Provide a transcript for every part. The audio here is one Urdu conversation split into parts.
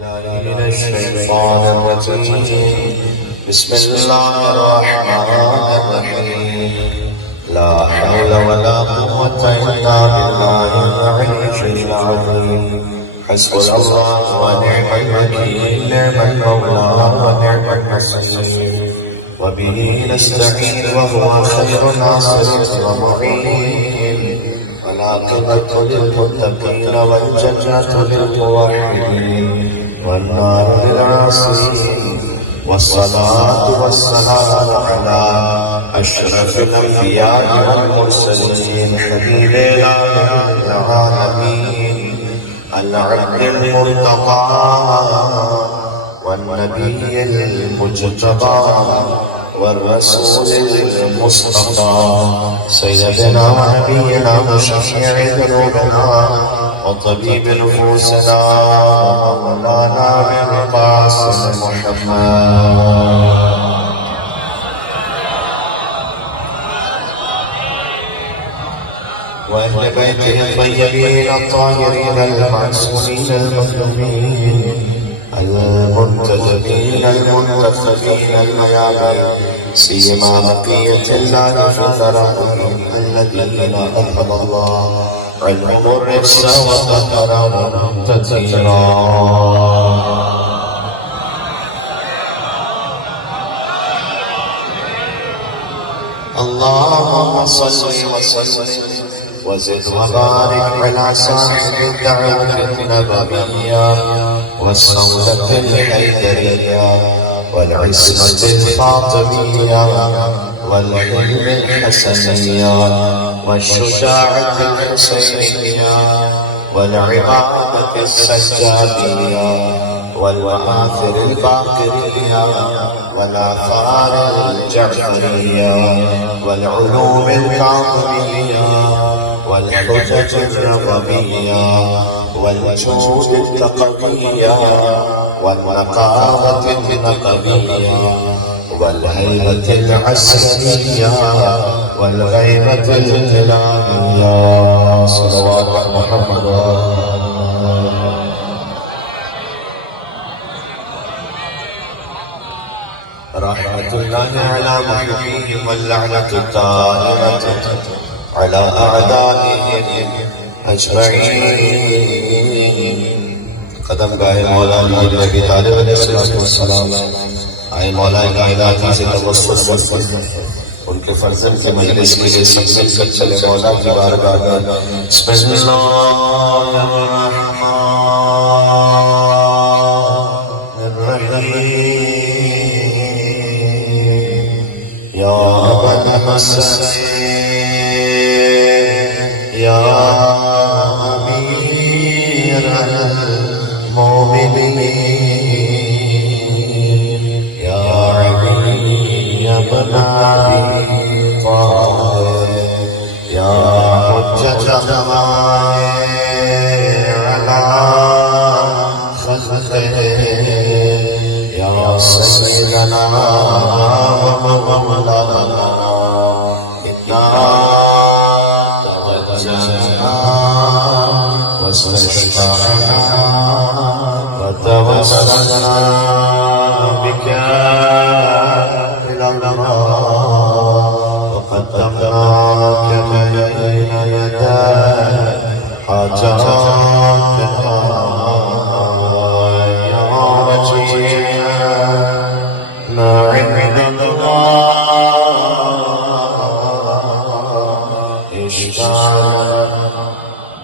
من الشيطان الرجيم بسم الله الرحمن الرحيم لا حول ولا قوة إلا بالله العلي العظيم حسبنا الله ونعم الوكيل نعم المولى ونعم النصير وبه نستعين وهو خير ناصر ومعين والعاقبة للمتقين والجنة للموحدين والنار للعاصين والصلاة والسلام على أشرف الأنبياء والمرسلين حبيب العالمين العبد المرتضى والنبي المجتبى والرسول المصطفى سيدنا ونبينا وشفيع ذنوبنا وطبيب نفوسنا ومولانا بالقاسم محمد وأهل بيته الطيبين الطاهرين المعصومين المظلومين المنتجبين المنتخبين الميامين سيما بقية الله في ثراهم الذين أذهب الله عنهم الرجس وطهرهم تطهيرا اللهم صل وسلم وزد وبارك على صاحب الدعوة النبوية والصولة الحيدرية والعصمة الفاطمية والحلم الحسنية والشجاعة الحسينية والعبادة السجادية والمآثر الباقرية والآثار الجعفرية والعلوم الكاظمية والحجج النبوية والجود التقوية والنقاوة النقوية والهيبة العسكرية والغيبة الإلهية صلوات محمد رحمة الله على محبيهم واللعنة الدائمة على أعدائهم أجمعين قدم گاہے مولا علی بن ابی طالب علیہ السلام آئے مولا کائنات سے توسل ان کے فرزند کے مجلس کے لیے سب مل کر چلے مولا کی بارگاہ میں بسم اللہ الرحمن الرحیم یا ابا الحسن یا امیر المؤمنین یا علی ابن ابی طالب یا حجت اللہ علی خلقه یا سیدنا و مولانا واستشفعنا وتوسلنا بك إلى الله وقدمناك بين يدي حاجاتنا يا رجيا ما عند الله اشتعل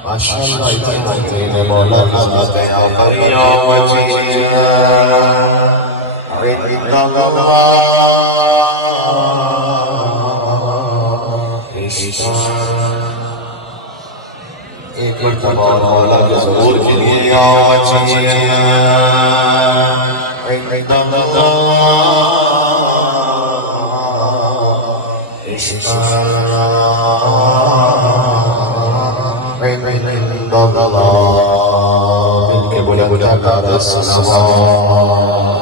ما شاء الله يتمتعين مولا حضرت يا وجيا عند الله اشتعل ایک مرتبہ مولا کے ظہور کے لیے یا وجیا عند الله اشتعل عند الله مل کے بولے بجاتا السلام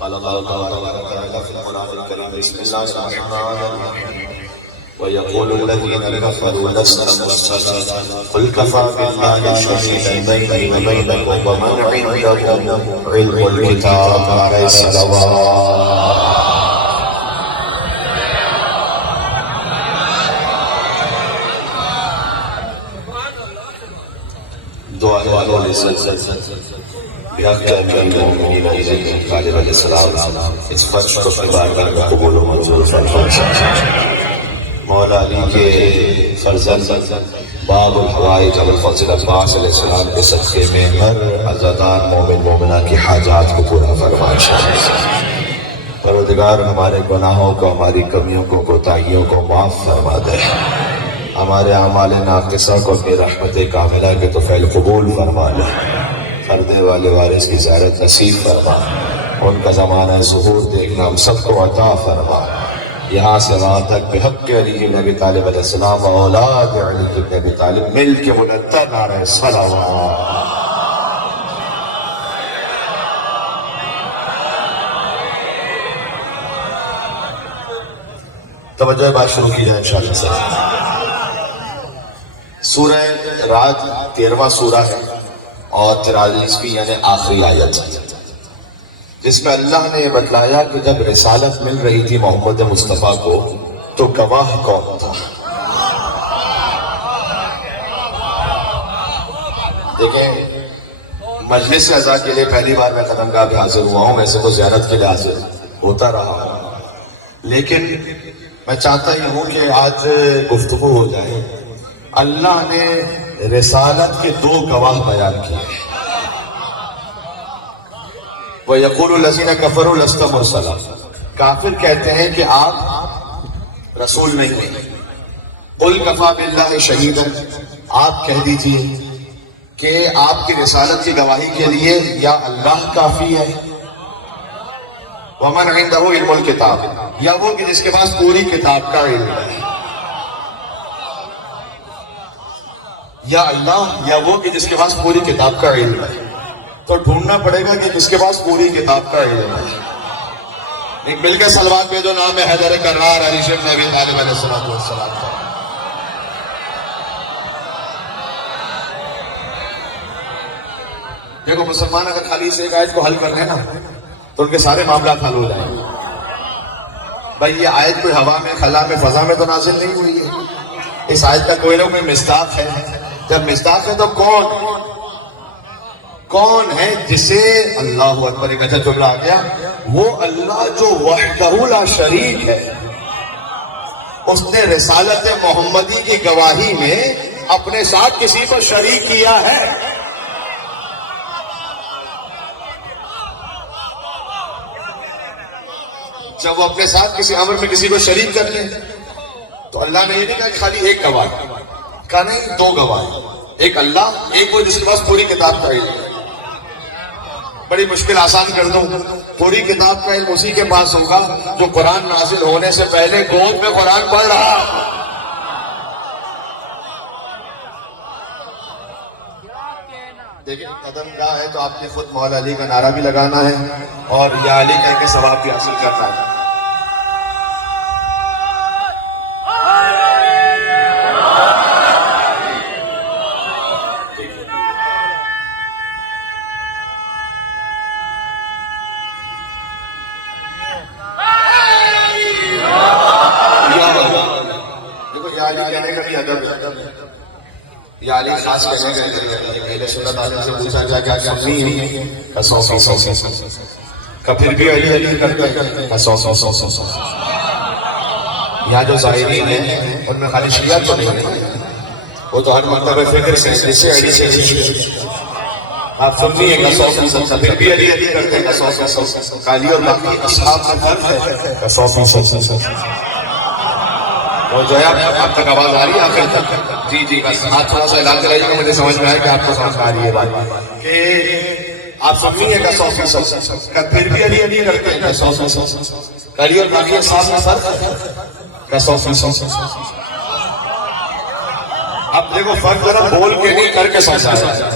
قال الله تعالى في القرآن الكريم بسم الله الرحمن الرحيم ويقول الذين كفروا لست مرسلا قل كفى بالله شهيدا بيني وبينكم ومن عنده علم الكتاب عليه الصلوات. غالب علیہ السلام اس فرش کو بارگاہ میں قبول و منظور فرمائے. مولا علی کے فرزند باب الحوائج ابو الفضل عباس علیہ السلام کے صدقے میں ہر عزادار مومن مومنہ کی حاجات کو پورا فرمائے. پروردگار ہمارے گناہوں کو، ہماری کمیوں کو، کوتاہیوں کو معاف فرما دے. ہمارے اعمال ناقصہ کو اپنی رحمت کاملہ کے طفیل قبول فرما لے. پردے والے وارث کی زیارت نصیب فرما. ان کا زمانہ ظہور دیکھنا ہم سب کو عطا فرما. یہاں سے وہاں تک بحق علی بن ابی طالب علیہ السلام و اولاد علی بن ابی طالب مل کے بلندتر نعرہ صلوات. توجہ بات شروع کی جائے انشاءاللہ سے. سورہ رعد 13واں سورہ ہے اور 43ویں یعنی آخری آیت ہے، جس میں اللہ نے یہ بتلایا کہ جب رسالت مل رہی تھی محمد مصطفیٰ کو تو گواہ کون تھا. دیکھیں، مجلس اعزا کے لیے پہلی بار میں قدم گاہ پہ حاضر ہوا ہوں. ویسے تو زیارت کے لیے حاضر ہوتا رہا ہوں، لیکن میں چاہتا ہی ہوں کہ آج گفتگو ہو جائے. اللہ نے رسالت کے 2 گواہ بیان کیے. وَيَقُولُ الَّذِينَ كَفَرُوا لَسْتَ مُرْسَلًا، کافر کہتے ہیں کہ آپ رسول نہیں ہیں. قُلْ كَفَى بِاللَّهِ شَهِيدًا، آپ کہہ دیجئے کہ آپ کی رسالت کی گواہی کے لیے یا اللہ کافی ہے. وَمَنْ عِنْدَهُ عِلْمُ الْكِتَابِ، یا وہ کہ جس کے پاس پوری کتاب کا علم ہے. یا اللہ، یا وہ کہ جس کے پاس پوری کتاب کا علم ہے. تو ڈھونڈنا پڑے گا کہ جس کے پاس پوری کتاب کا علم ہے. ایک مل کے سلوات پہ جو نام ہے حیدر کرار علی بن ابی طالب علیہ السلام. دیکھو، مسلمان اگر خالی اس ایک آیت کو حل کر رہے ہیں نا تو ان کے سارے معاملات حل ہو جائیں گے. بھائی، یہ آیت کوئی ہوا میں، خلا میں، فضا میں تو نازل نہیں ہوئی ہے. اس آیت کا کوئی نہ کوئی مصداق ہے. جب مصداق ہے تو کون ہے جسے اللہ اکبر ایک اچھا جملہ آ گیا، وہ اللہ جو وحدہ لا شریک ہے. اس نے رسالت محمدی کی گواہی میں اپنے ساتھ کسی کو شریک کیا ہے. جب وہ اپنے ساتھ کسی امر میں کسی کو شریک کر لیں تو اللہ نے یہ نہیں کہا کہ خالی ایک گواہ، کہا نہیں 2 گواہ. ایک اللہ، ایک وہ جس کے پاس پوری کتاب کا علم ہے. بڑی مشکل آسان کر دوں، پوری کتاب کا علم اسی کے پاس ہوگا جو قرآن نازل ہونے سے پہلے گود میں قرآن پڑھ رہا. دیکھیں، قدم گاہ ہے تو آپ نے خود مولا علی کا نعرہ بھی لگانا ہے اور یا علی کہہ کے ثواب بھی حاصل کرنا ہے. یا علی خاص کہنے کا پہلے سنت آدمی سے پوچھا جائے کہ سنی ہے کہ 100 کا پھر بھی علی علی کرتے ہیں 100. یہاں جو ظاہرین ہیں ان میں خالی شیعہ تو نہیں ہے، وہ تو ہر مرتبہ فکر سے جس سے علی سے آپ سنی ہے کہ 100 پھر بھی علی علی کرتے ہیں 100 علی اور باقی اصحاب کا فرق ہے کہ 100. وہ جو ہے آپ تک آواز آ رہی ہے آخر تک؟ جی بس آپ تھوڑا سا اعلان کرائیے کہ مجھے سمجھ میں آئے کہ آپ کو سمجھ میں آ رہی ہے بات کہ آپ سمجھیں گے کہ 100 پھر بھی علی علی کرتے ہیں 100 علی اور باقی اصحاب کا فرق ہے 100. اب دیکھو فرق ذرا بول کے نہیں کر کے سمجھا ہے.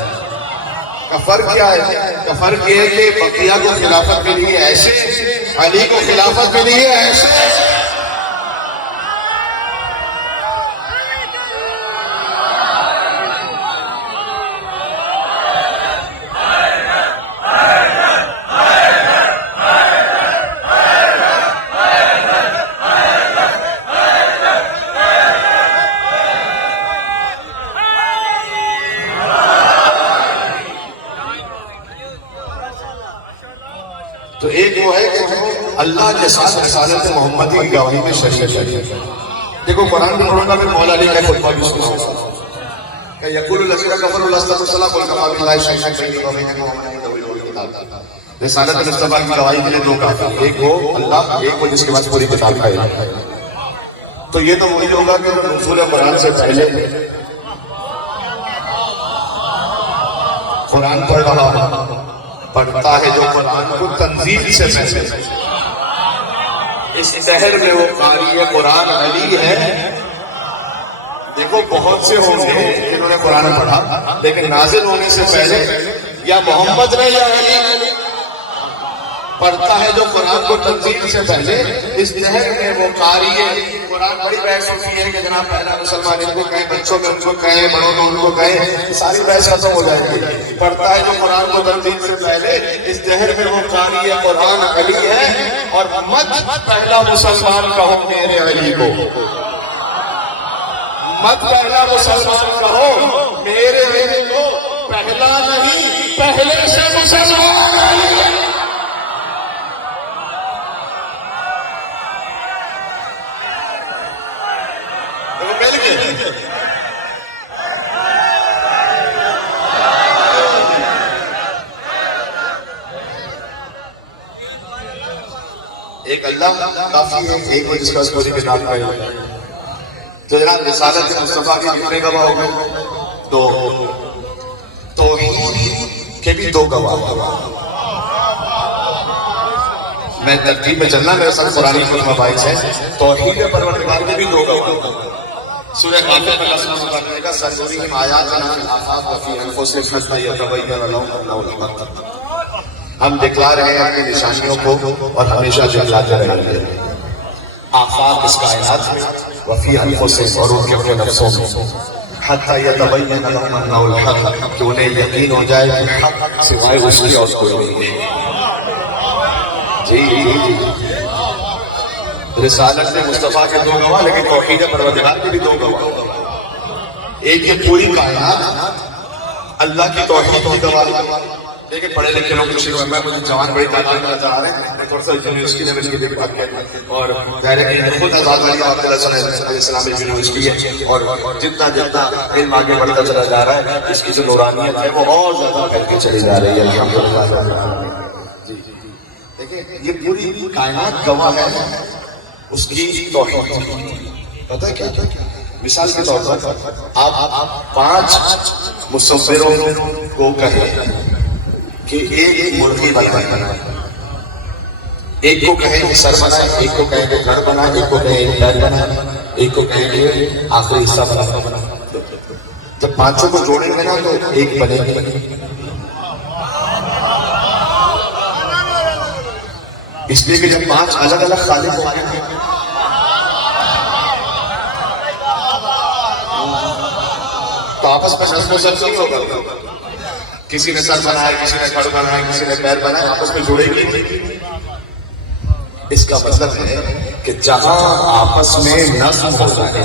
فرق کیا ہے؟ فرق یہ ہے کہ بقیہ کو خلافت ملی ہے ایسے، علی کو خلافت ملی ہے ایسے. اللہ کے ساتھ رسالت محمدی کی گواہی میں شریک ہے۔ دیکھو قرآن میں پڑھوں گا، میں مولا علی کا خطبہ بھی سنا کہ یقول الذین کفروا لست ترسلا قل کفی باللہ شہیدا بینی و بینکم ومن عنده الکتاب۔ رسالت مصطفیٰ کی گواہی کے لیے دو کافی، ایک وہ اللہ، ایک وہ جس کے بعد پوری کتاب کا ہے۔ تو یہ تو وہی ہوگا کہ نزول قرآن سے پہلے قرآن پڑھ رہا پڑھتا ہے جو قرآن کو تنزیل سے پہلے، اس دہر میں وہ قاری قرآن علی ہے۔ دیکھو بہت سے ہوں گے جنہوں نے قرآن پڑھا، لیکن نازل ہونے سے پہلے یا محمد نے یا علی نے پڑھتا ہے جو قرآن کو تنزیل سے پہلے، اس دہر میں وہ قاری قرآن۔ بڑی بحث ہوتی ہے کہ جناب پہلا مسلمان ان کو کہیں، بچوں میں ان کو کہیں، بڑوں میں ان کو کہیں، ساری بحث ختم ہو جائے گی۔ پڑھتا ہے جو قرآن کو تنزیل سے پہلے، اس دہر میں وہ قاری قرآن علی ہے، اور مت پہلا مسلمان کہو میرے علی کو، مت پہلا مسلمان کہو میرے علی کو، پہلا نہیں، پہلے سے مسلمان علی ہے۔ ایک اللہ کافی ہے، ایک وہ جس کا پوری کتاب کا ہے۔ تو جناب رسالت مصطفیٰ کی لکھنے کا گواہ ہوگا، تو توحید کے بھی دو گواہ۔ میں ترتیب میں چلنا، میرے ساتھ قرآن کی مباحث ہے۔ توحید پروردگار کے بھی دو گواہ۔ سورہ غافر میں اللہ سبحانہ وتعالیٰ کا سنورہم آیاتنا فی الآفاق وفی انفسہم حتی یتبین لہم انہ الحق۔ ہم دکھلا رہے ہیں اپنی نشانیوں کو اور ہمیشہ دکھلاتے رہیں گے۔ آفاق اس کائنات میں، وفی انفسہم اور ان کے اپنے نفسوں میں، حتی یتبین لہم انہ الحق، کہ انہیں یقین ہو جائے کہ حق سوائے اس کی اور کوئی نہیں ہے۔ جی رسالت مصطفیٰ کے دو گواہ، لیکن توحید پروردگار کے بھی دو گواہ۔ ایک یہ پوری کائنات اللہ کی توحید کی گواہ۔ دیکھیں پڑھے لکھے لوگ خوشی میں مجھے جوان بڑی تعداد میں چاہ رہے ہیں، میں تھوڑا سا یونیورسٹی لیول کی بھی بات کرتا ہوں، اور ظاہر ہے کہ خود آزاد علی علیہ السلام یونیورسٹی ہے، اور جتنا علم آگے بڑھتا چلا جا رہا ہے، اس کی جو نورانیت ہے وہ اور زیادہ پھیل کے چلی جا رہی ہے الحمدللہ۔ دیکھیں یہ پوری کائنات گواہ ہے اس کی توحید۔ پتہ ہے کیا؟ مثال کے طور پر آپ 5 مصوروں کو کہیں کہ ایک مرغی بنائیں، ایک کو کہیں کہ سر بنائیں، ایک کو کہیں کہ گھر بنائیں، ایک کو کہیں کہ پیر بنائیں، ایک کو کہیں کہ آخری حصہ بنائیں۔ جب 5 کو جوڑیں گے نا تو ایک بنے گی۔ اس لیے کہ جب 5 الگ الگ خالق ہوں گے تو آپس میں نظم و ضبط نہیں ہوگا۔ کسی نے سر بنایا، کسی نے گھڑ بنایا، کسی نے پیر بنایا، آپس میں جڑے گی۔ اس کا مطلب ہے کہ جہاں آپس میں نظم ہوتا ہے،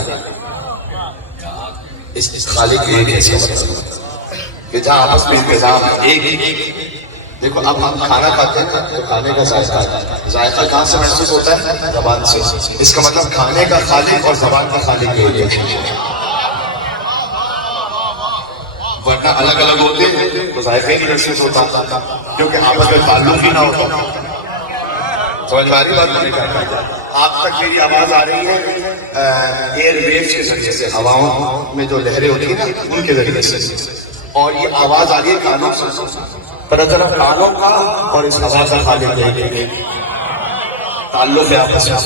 اس خالق کی ایک ایسی مطلب کہ جہاں آپس میں انتظام ہے، ایک دیکھو اب ہم کھانا کھاتے ہیں تو کھانے کا ذائقہ کہاں سے محسوس ہوتا ہے؟ زبان سے۔ اس کا مطلب کھانے کا خالق اور زبان کا خالق ایک ہے، ورنہ الگ الگ ہوتے تو ذائقہ ہی نہیں محسوس ہوتا، کیونکہ آپس میں تعلق ہی نہ ہوتا۔ سمجھ میں آ رہی بات نہیں کرتا؟ آپ تک میری آواز آ رہی ہے ایئر ویوز کے ذریعے سے، ہواؤں میں جو لہریں ہوتی ہیں نا ان کے ذریعے سے، اور یہ آواز آ رہی ہے کانوں سے۔ پر اگر کانوں کا اور اس ہوا کا خالق ہے، تعلق ہے آپس میں،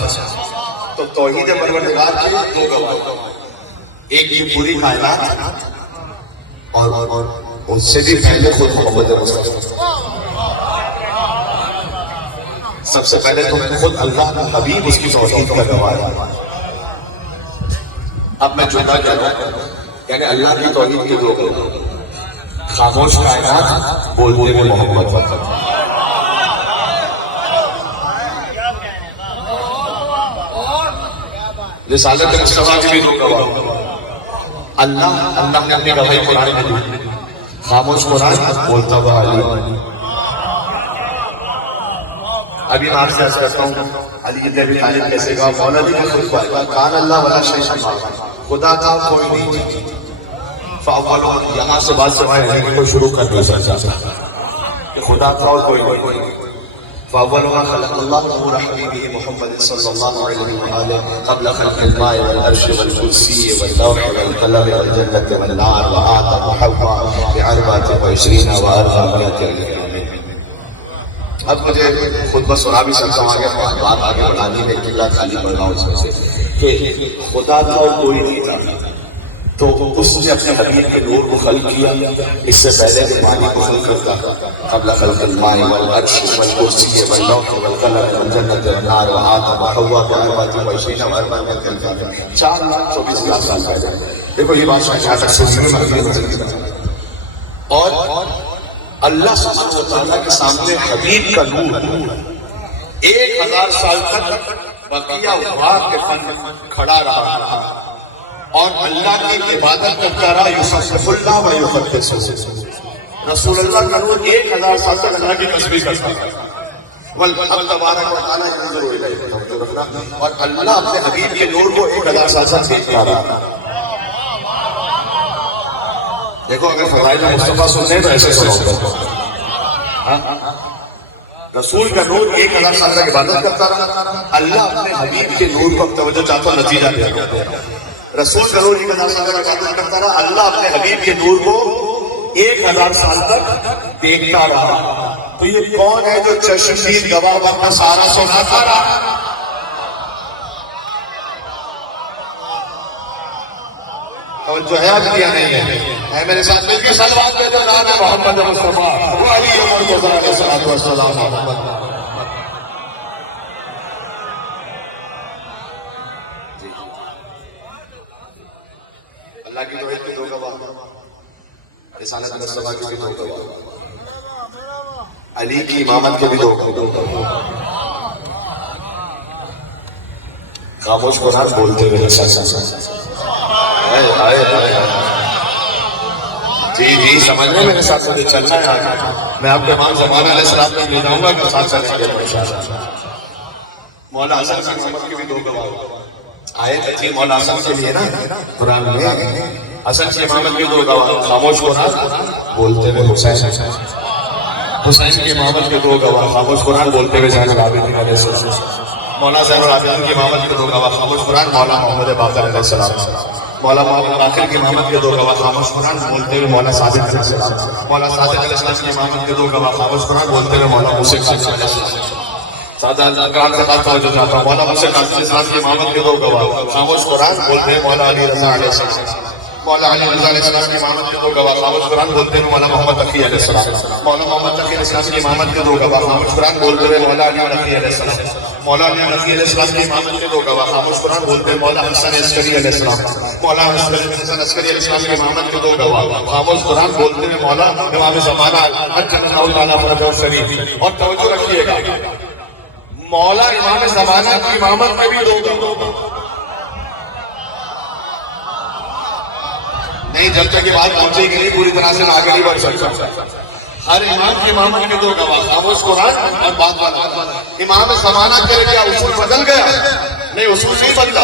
تو توحید پروردگار کے دو گواہ، ایک یہ پوری کائنات اور اس سے بھی پہلے خود محمد مصطفیٰ۔ سب سے پہلے تو خود اللہ کا حبیب اس کی توحید کا گواہ ہے۔ اب میں جملہ کہہ رہا ہوں، یعنی اللہ کی توحید کے دو گواہ، خاموش کائنات، بولتے ہوئے محمد۔ رسالت مصطفیٰ کے بھی دو گواہ، اللہ نے اپنی گواہی قرآن میں دی، خاموش قرآن، بولتا ہوا علی۔ ابھی میں آپ سے عرض کرتا ہوں علی بن ابی طالب کیسے کہا، مولا جی کا خود کہا کان اللہ ولا شیء معه، خدا تھا کوئی نہیں تھی. فاول یہاں سے بات سمائے کو شروع کر دو سر کہ خدا تھا اور کوئی نہیں. فاول ما خلق اللہ نور حبیبہ محمد صلی اللہ علیہ وآلہ قبل خلق الماء والعرش والکرسی واللوح والقلم والجنة والنار وآدم وحواء ب24 و24. اب مجھے خطبہ سنا بھی سکتا ہوں، آگے بات آگے بڑھانی ہے، قبلہ خالی پڑھ رہا ہوں اس میں سے کہ خدا تھا اور کوئی نہیں تھا. تو اس نے اپنے حبیب کے نور کو خلق کیا. اس سے پہلے کہ پانی کو خلق کرتا قبل خلق الماء والعرش والکرسی واللوح والقلم والجنة والنار وآدم وحواء ب24 و24 4,24,000 سال پہلے. دیکھو یہ بات شاید تک سننے میں اور اللہ سبحانہ وتعالیٰ کے سامنے حبیب کا نور 1000 سال تک بقیہ وفات کے فن کھڑا رہا اور اللہ کی عبادت کرتا رہا. یسبح اللہ و یقدسہ. رسول اللہ کا نور 1000 سال تک اللہ کی تسبیح کرتا رہا. والحق تبارک و تعالیٰ ینظر الیہ، اور اللہ اپنے حبیب کے نور کو 1000 سال تک دیکھتا رہا. دیکھو اگر فضائل مصطفیٰ سننے تو ایسے سنو. رسول کا نور 1000 سال تک عبادت کرتا رہا. اللہ اپنے حبیب کے نور کو توجہ چاہتا نتیجہ دیا. رسول کا نور 1000 سال تک عبادت کرتا رہا. اللہ اپنے حبیب کے نور کو 1000 سال تک دیکھتا رہا. تو یہ کون ہے جو چشمدید گواہ وقت سارا سناتا رہا؟ جو ہے اب کیا نہیں ہے. میرے ساتھ مل کے صلوات پہ جو نام ہے محمد مصطفیٰ وہ علی مرتضیٰ علیہ السلام. اللہ کی توحید کے 2 گواہ، رسالت مصطفیٰ کے بھی 2 گواہ، علی کی امامت کے بھی 2 گواہ. خاموش قرآن بولتے ہوئے جی سمجھنے میرے ساتھ مجھے چلنا ہے. میں آپ کے امام زمانہ علیہ السلام کو لے جاؤں گا کہ ساتھ چلیں گے. مولا حسن کی امامت کے بھی 2 گواہ آئے تھے. مولا حسن کے لیے نا قرآن میں حسن کی امامت کے 2 گواہ، خاموش قرآن بولتے ہوئے حسین کی امامت کے 2 گواہ، خاموش قرآن بولتے ہوئے زین العابدین علیہ السلام. مولا زین العابدین کی امامت کے 2 گواہ، خاموش قرآن مولا محمد باقر علیہ السلام. مولا محمد باقر کی امامت کے 2 گواہ، خاموش قرآن بولتے ہوئے مولا صادق علیہ السلام. مولا صادق علیہ السلام کی امامت کے 2 گواہ، خاموش قرآن بولتے ہوئے مولا موسیٰ علیہ السلام. سادہ اذکار سے بات توجہ چاہتا ہوں. مولا موسیٰ علیہ السلام کی امامت کے 2 گواہ، خاموش قرآن بولتے ہوئے مولا علی رضا علیہ السلام. مولا علی رضا علیہ السلام کی امامت کے 2 گواہ، خاموش قرآن بولتے ہوئے مولا محمد تقی علیہ السلام. مولا محمد تقی علیہ السلام کی امامت کے 2 گواہ، خاموش قرآن بولتے ہوئے مولا علی نقی علیہ السلام. مولا علی نقی علیہ السلام کی امامت کے 2 گواہ، خاموش قرآن بولتے ہوئے مولا حسن عسکری علیہ السلام. مولا حسن عسکری علیہ السلام کی امامت کے 2 گواہ، خاموش قرآن بولتے ہوئے مولا امام زمانہ اجل اللہ فرجہ الشریف. اور توجہ رکھیے گا مولا امام زمانہ کی امامت میں بھی 2 گواہ نہیں. جب تک یہ بات پہنچے گی نہیں پوری طرح سے آگے نہیں بڑھ سکتا. ہر امام کی امامت کے 2 گواہ، خاموش قرآن اور بات والا. امام زمانہ کے لیے کیا اصول بدل گیا؟ نہیں، اصول نہیں بدلا.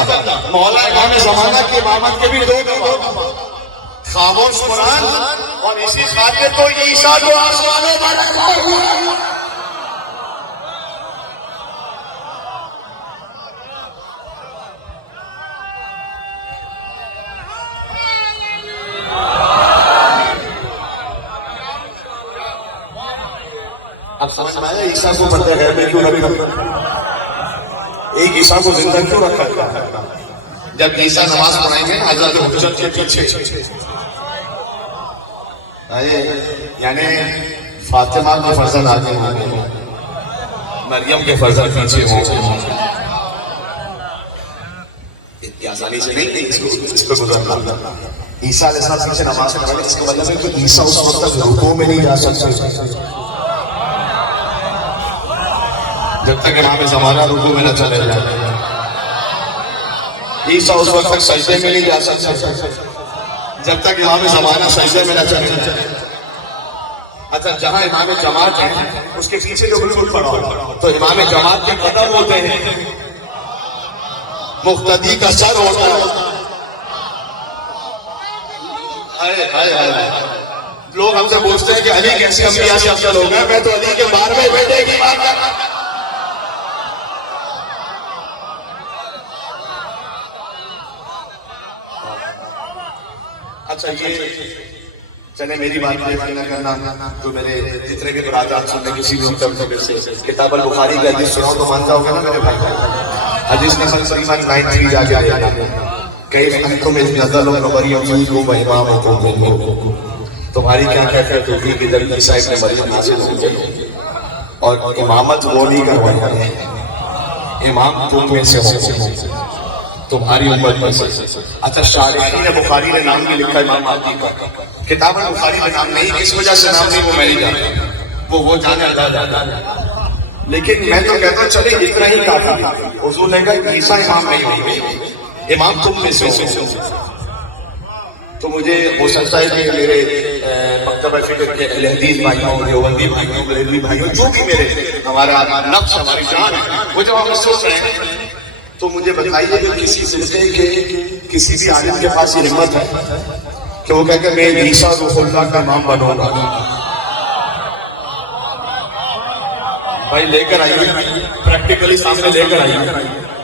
مولا امام زمانہ کی امامت کے بھی 2 گواہ، خاموش قرآن اور اسی خاطر تو عیسیٰ جو آسمانوں پر رکھا ہوا. اب سمجھ میں آیا عیسیٰ کو پردے غیب میں کیوں رکھا؟ ایک عیسیٰ کو زندہ کیوں رکھا؟ جب عیسیٰ نماز پڑھائیں گے حضرت حجت کے پیچھے یعنی فاطمہ کے فرزند آگے ہوں گے، مریم کے فرزند پیچھے ہوں گے. اتنی آسانی سے نہیں اس پہ گزرنا. عیسیٰ علیہ السلام پیچھے نماز پڑھائیں گے، اس کا مطلب ہے کہ عیسیٰ اس وقت تک رکوع میں نہیں جا سکتے جب تک امام زمانہ رکوع میں نہ چلے جائے. عیسیٰ اس وقت تک سجدے میں نہیں جا سکتے جب تک امام زمانہ سجدے میں نہ چلے جائے. اچھا جہاں امام جماعت ہے اس کے پیچھے جو بالکل پڑا ہو تو امام جماعت کے قدم ہوتے ہیں، مقتدی کا سر ہوتا ہے. لوگ ہم سے پوچھتے ہیں کہ علی کیسے انبیاء سے افضل ہو گیا. میں تو علی کے 12ویں بیٹے کی بات کر رہا ہوں. اچھا یہ چلے میری بات نہ کرنا، تو میرے جتنے بھی برادران سننے کسی بھی طرف سے کتاب البخاری کا حدیث سناؤ تو مان جاؤ گے نا میرے بھائی. حدیث نمبر تقریباً 93 جا کے کئی انتم اذ نزل قبری ابیکم و امامکم، تمہاری کیا کیفیت ہوگی کہ جب عیسیٰ ابن مریم نازل ہوں گے اور امامت وہ نہیں کروائی ہے، امام تم میں سے ہوں تمہاری امت میں سے. اچھا شارحین بخاری نے نام نہیں لکھا امام مہدی کا، کتاب البخاری میں نام نہیں، اس وجہ سے نام نہیں وہ میں نہیں جانتا، وہ جانے اللہ جانا. لیکن میں تو کہتا ہوں چلے اتنا ہی کافی. حضور نے کہا عیسیٰ امام نہیں ہوئی، امام تم میں سے ہو. تو مجھے ہو سکتا ہے کہ میرے مکتبہ فکر کے اہل حدیث بھائیوں، دیوبندی بھائیوں، بریلوی بھائیوں، جو بھی میرے ہمارا نفس ہماری جان ہے، وہ جب ہم سوچ رہے ہیں تو مجھے بتائیے کہ کسی سلسلے کے کسی بھی عالم کے پاس یہ ہمت ہے کہ وہ کہہ کہ میں عیسیٰ روح اللہ کا امام بنوں گا. بھائی لے کر آئیے، پریکٹیکلی سامنے لے کر آئیے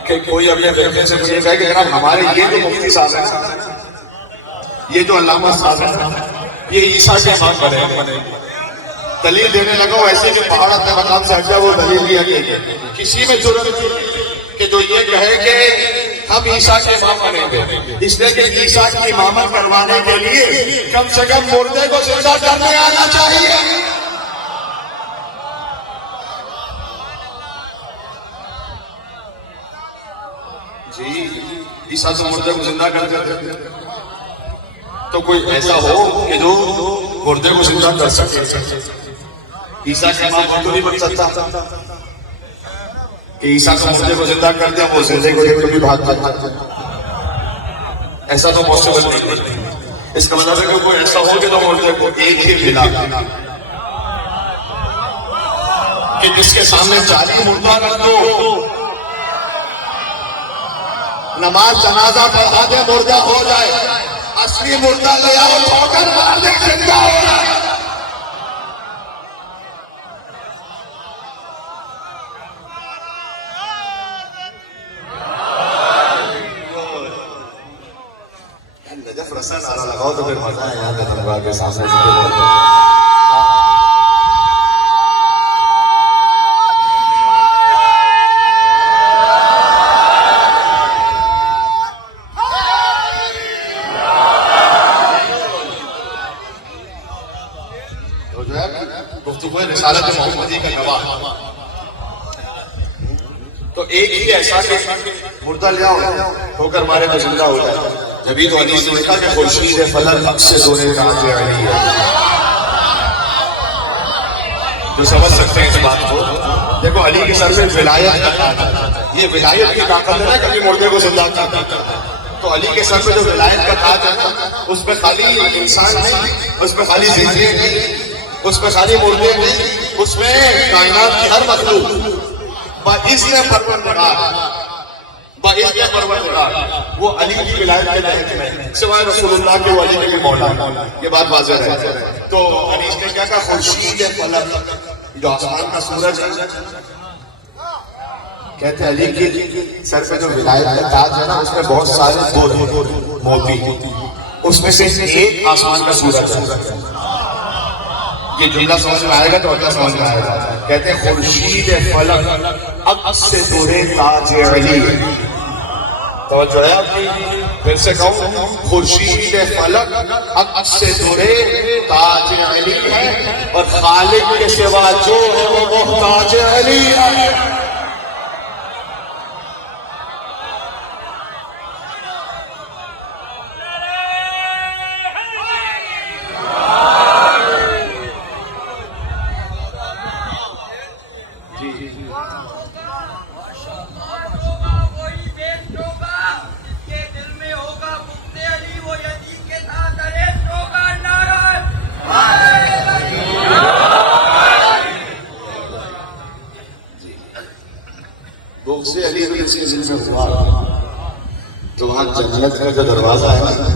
کہ کوئی اپنے بیٹے سے مجھے کہے کہ جناب ہمارے یہ جو مفتی صاحب ہیں، یہ جو علامہ صاحب ہیں، یہ عیسیٰ کے امام بنے. دلیل دینے لگا ویسے جو پہاڑ اپنے مقام سے ہٹ جائے وہ دلیل دیا کہ کسی میں ضرورت کہ جو یہ کہے کہ ہم عیسیٰ کے امام بنیں گے، اس لیے کہ عیسیٰ کی امامت کروانے کے لیے کم سے کم مردے کو زندہ کرنے آنا چاہیے. جی عیسیٰ تو مردے کو زندہ کر دیتے، تو کوئی ایسا ہو کہ جو مردے کو زندہ کر سکے. عیسیٰ کے امام تو نہیں بن سکتا کہ عیسیٰ کو مردے کو زندہ کر دیا، وہ زندے کو دیکھ بھی بھاگ جاتا. ایسا تو پاسبل نہیں. اس کا مطلب ہے کہ کوئی ایسا ہو کہ تو مردے کو ایک ہی ملا کہ جس کے سامنے 40 مردہ رکھ دو، نماز جنازہ پڑھا دے، مردہ ہو جائے، اصلی مردہ لے آؤ ٹھوکر مار دے زندہ ہو جائے. نجف رسن نعرہ لگاؤ تو پھر مزہ ہے. یہاں پہ تمغہ کے سامنے گفتگو رسالت محمدی کا گواہ. تو ایک ہی ایسا کہ مردہ لے آؤ ہو کر مارے تو زندہ ہو جائے. جبھی تو حدیث نے لکھا کہ خورشید فلک حق سے دونے تاج علی ہے. جو سمجھ سکتے ہیں اس بات کو، دیکھو علی کے سر میں ولایت کا تاج ہے. یہ ولایت کی طاقت ہے نا کبھی مردے کو زندہ کرتا. تو علی کے سر پہ جو ولایت کا تاج ہے اس میں خالی انسان نہیں، اس میں خالی زندگی نہیں، اس میں خالی مردے نہیں، اس میں کائنات کی ہر مخلوق باذن پروردگار وہ علی کی ولایت کے تحت میں سوائے رسول اللہ کے علی کے بھی مولا. یہ بات واضح ہے. تو حدیث نے کیا کہا خورشید فلک، جو آسمان کا سورج ہے، کہتے ہیں علی کی سر پہ جو ولایت کا تاج ہے نا اس میں بہت سارے دور ہیں موتی، اس میں سے ایک آسمان کا سورج ہے. یہ جملہ سمجھ میں آئے گا تو اگلا سمجھ میں آئے گا. کہتے ہیں خورشید فلک عکس سے دورے تاج علی. توجہ ہے آپ کی؟ پھر سے کہوں خورشید فلک عکس سے دورے تاج علی ہے، اور خالق کے سوا جو ہے وہ محتاج علی ہے. Hallelujah! میں ہوا تو وہاں جنت کا جو دروازہ ہے نا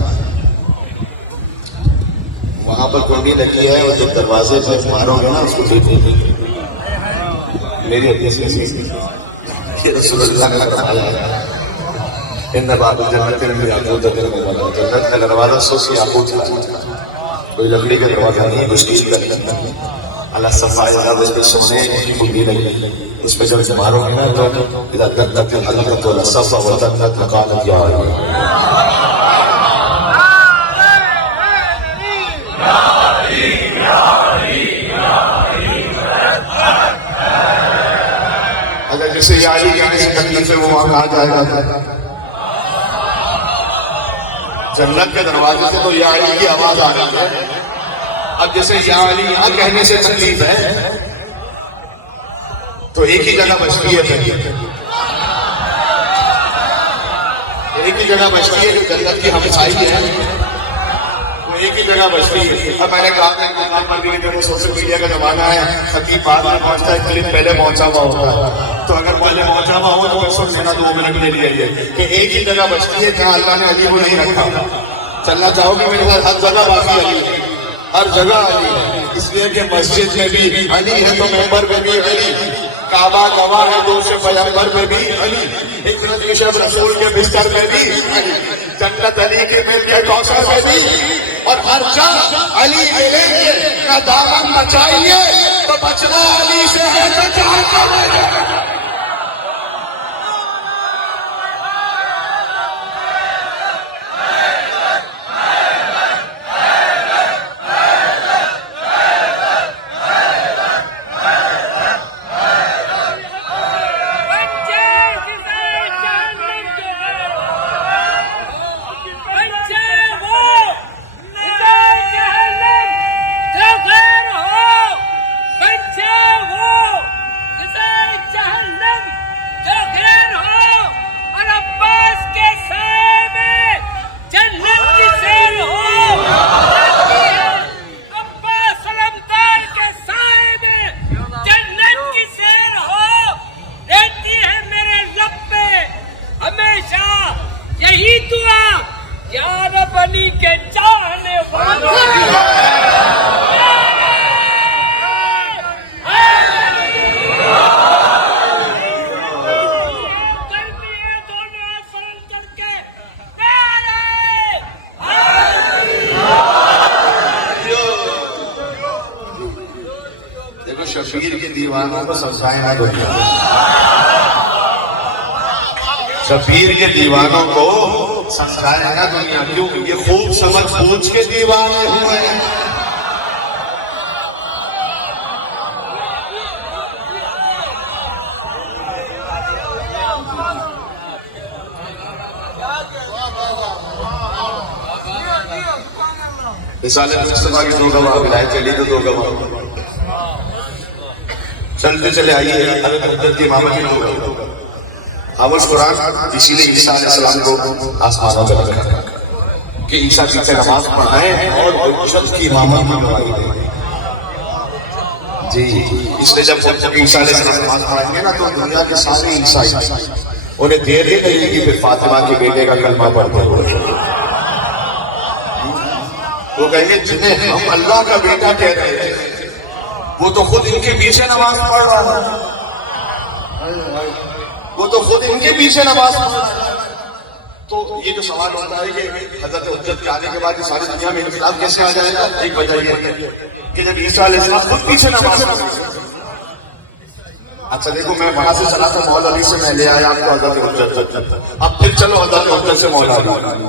وہاں پر کنڈی لگی ہے اور جب دروازے پہ مارو گے نا اس کو دیکھو میری حدیث میں رسول اللہ کا فرمایا ہے ان باب الجنت یاقوت جنت کا دروازہ سوسی یاقوت کوئی لکڑی کا دروازہ نہیں ہے مشکل کا اللہ صفائی اللہ اس پہ سونے کی کنڈی لگی اس پہ جب مارو گے نا تو اذا دقت الحلقۃ والصفا وتنت لقالت یا اگر جسے یا علی کہنے سے تکلیف ہے وہ وہاں کہا جائے گا جنت کے دروازے سے تو یا علی کی آواز آ رہی ہے اب جیسے یا علی یہاں کہنے سے تکلیف ہے تو ایک ہی جگہ بچتی ہے ایک ہی جگہ بچتی ہے جو جنت کی ہمسائی ہے وہ ایک ہی جگہ بچتی ہے اب میں نے کہا سوشل میڈیا کا زمانہ ہے خطیب بعد میں پہنچتا ہے کلپ پہلے پہنچا ہوا ہوتا ہے تو اگر پہلے پہنچا ہوا ہو تو میں سن لینا 2 منٹ لے لیا کہ ایک ہی جگہ بچتی ہے جہاں اللہ نے علی کو نہیں رکھا چلنا چاہو گے میرے ساتھ ہر جگہ باقی علی ہے ہر جگہ علی ہے اس لیے کہ مسجد میں بھی علی ہے تو ممبر میں بھی علی کعبہ گواہ ہے دو سے پیغمبر میں بھی علی حکمت کی شب رسول کے بستر میں بھی علی جنت علی کے مل کے کوثر میں بھی اور ہر جگہ علی ملیں گے کا دامن بچائیے تو بچنا علی سے ہے تو جہنم میں جائے گا شبیر کے دیوانوں کو سمجھائے نہ دنیا شبیر کے دیوانوں کو سمجھائے نہ دنیا کیوں یہ خوب سمجھ بوجھ کے دیوانے ہوئے ہیں رسالت مصطفیٰ کی 2 گواہ ولایت علی کے 2 گواہ چلتے چلے آئیے حضرت حجت کی امامت کی 2 گواہ حافظ قرآن اسی لیے عیسیٰ علیہ السلام کو آسمانوں پر رکھا کہ عیسیٰ کی سے نماز پڑھائیں اور شخص کی امامت میں گواہی دیں جی اس لیے جب عیسیٰ علیہ السلام نماز پڑھائیں گے نا تو دنیا کے سارے عیسائی انہیں دیر نہیں لگے گی پھر فاطمہ کے بیٹے کا کلمہ پڑھتے ہوئے وہ کہیں گے جنہیں ہم اللہ کا بیٹا کہہ رہے ہیں وہ تو خود ان کے پیچھے نماز پڑھ رہا ہے وہ تو خود ان کے پیچھے نماز پڑھ رہا ہے تو یہ جو سوال ہوتا ہے کہ حضرت حجت کے آنے کے بعد ساری دنیا میں انقلاب کیسے آ جائے گا ایک وجہ یہ ہے کہ جب عیسیٰ علیہ السلام خود پیچھے نماز پڑھ رہا ہے اچھا دیکھو میں وہاں سے چلا تھا مولا علی سے میں لے آیا آپ کو حضرت حجت اب پھر چلو حضرت حجت سے مولا علی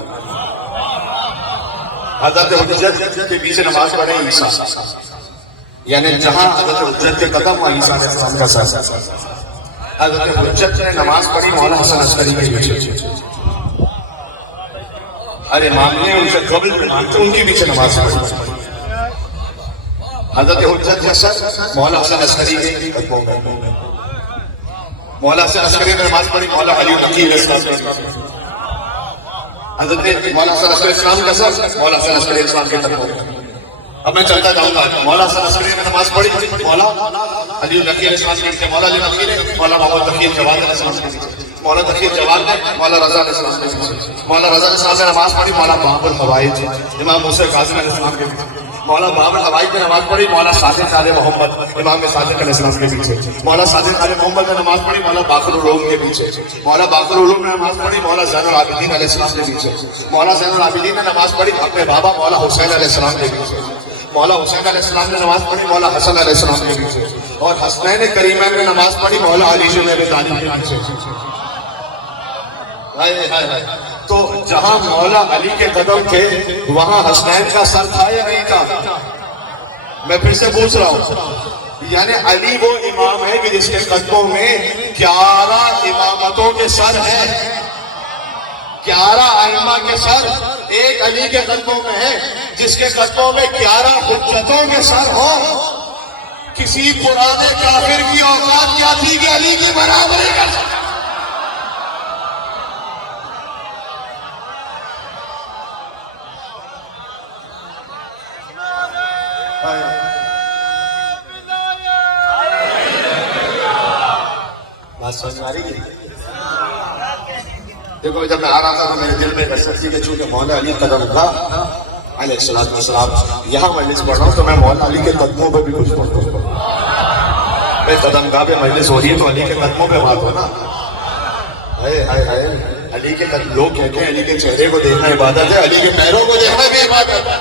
حضرت حجت کے پیچھے نماز پڑھے عیسیٰ یعنی جہاں حضرت حجت کے قدم ہوا عیسیٰ علیہ السلام کا سر حضرت حجت نے نماز پڑھی مولا حسن عسکری کے پیچھے ہر امام نے ان سے قبل ان کے پیچھے نماز پڑھی حضرت حجت کے سر مولا حسن عسکری کے قدموں میں مولا حسن عسکری نے نماز پڑھی مولا علی نقی علیہ السلام حضرت مولا حسن عسکری اسلام کا سر مولا حسن عسکری اسلام کے قدموں میں اب میں چلتا جاؤں گا مولا حسن عسکری نے نماز پڑھی مولا علی نقی علیہ السلام کے مولا علی نقی نے مولا محمد تقی جواد علیہ السلام کے مولا ذخیر جواد نے مولا رضا علیہ السلام کے پیچھے، مولا رضا علیہ السلام نے نماز پڑھی مولا باب الحوائج امام موسیٰ کاظم علیہ السلام کے پیچھے، مولا باب الحوائج نے نماز پڑھی مولا صادق آل محمد امام صادق علیہ السلام کے پیچھے، مولا صادق آل محمد نے نماز پڑھی مولا باقر العلوم کے پیچھے، مولا باقر العلوم نے نماز پڑھی مولا زین العابدین علیہ السلام کے پیچھے، مولا زین العابدین نے نماز پڑھی اپنے بابا مولا حسین علیہ السلام کے پیچھے، مولا حسین علیہ السلام نے نماز پڑھی مولا حسن علیہ السلام کے پیچھے، اور حسنین کریمین نے نماز پڑھی مولا علی بن ابی طالب کے پیچھے۔ تو جہاں مولا علی کے قدم تھے وہاں حسنین کا سر تھا یا نہیں تھا؟ میں پھر سے پوچھ رہا ہوں، یعنی علی وہ امام ہے کہ جس کے قدموں میں 11 امامتوں کے سر ہیں، 11 ائمہ کے سر ایک علی کے قدموں میں ہے، جس کے قدموں میں 11 حجتوں کے سر ہوں۔ کسی پرانے کافر کی اوقات کیا تھی کہ علی کی برابری کر سکتا؟ بات سمجھ میں آ رہی ہے؟ دیکھو جب میں آ رہا تھا میرے دل میں بسر تھی کہ چونکہ مولا علی قدم تھا علیہ السلام، یہاں مجلس پڑھ رہا ہوں تو میں مولا علی کے قدموں پہ بھی کچھ پڑھتا ہوں۔ میں قدم گاہ پہ مجلس ہو رہی ہے تو علی کے قدموں پہ بات ہو نا۔ علی کے قدم، لوگ کہتے ہیں علی کے چہرے کو دیکھنا عبادت ہے، علی کے پیروں کو دیکھنا بھی عبادت ہے۔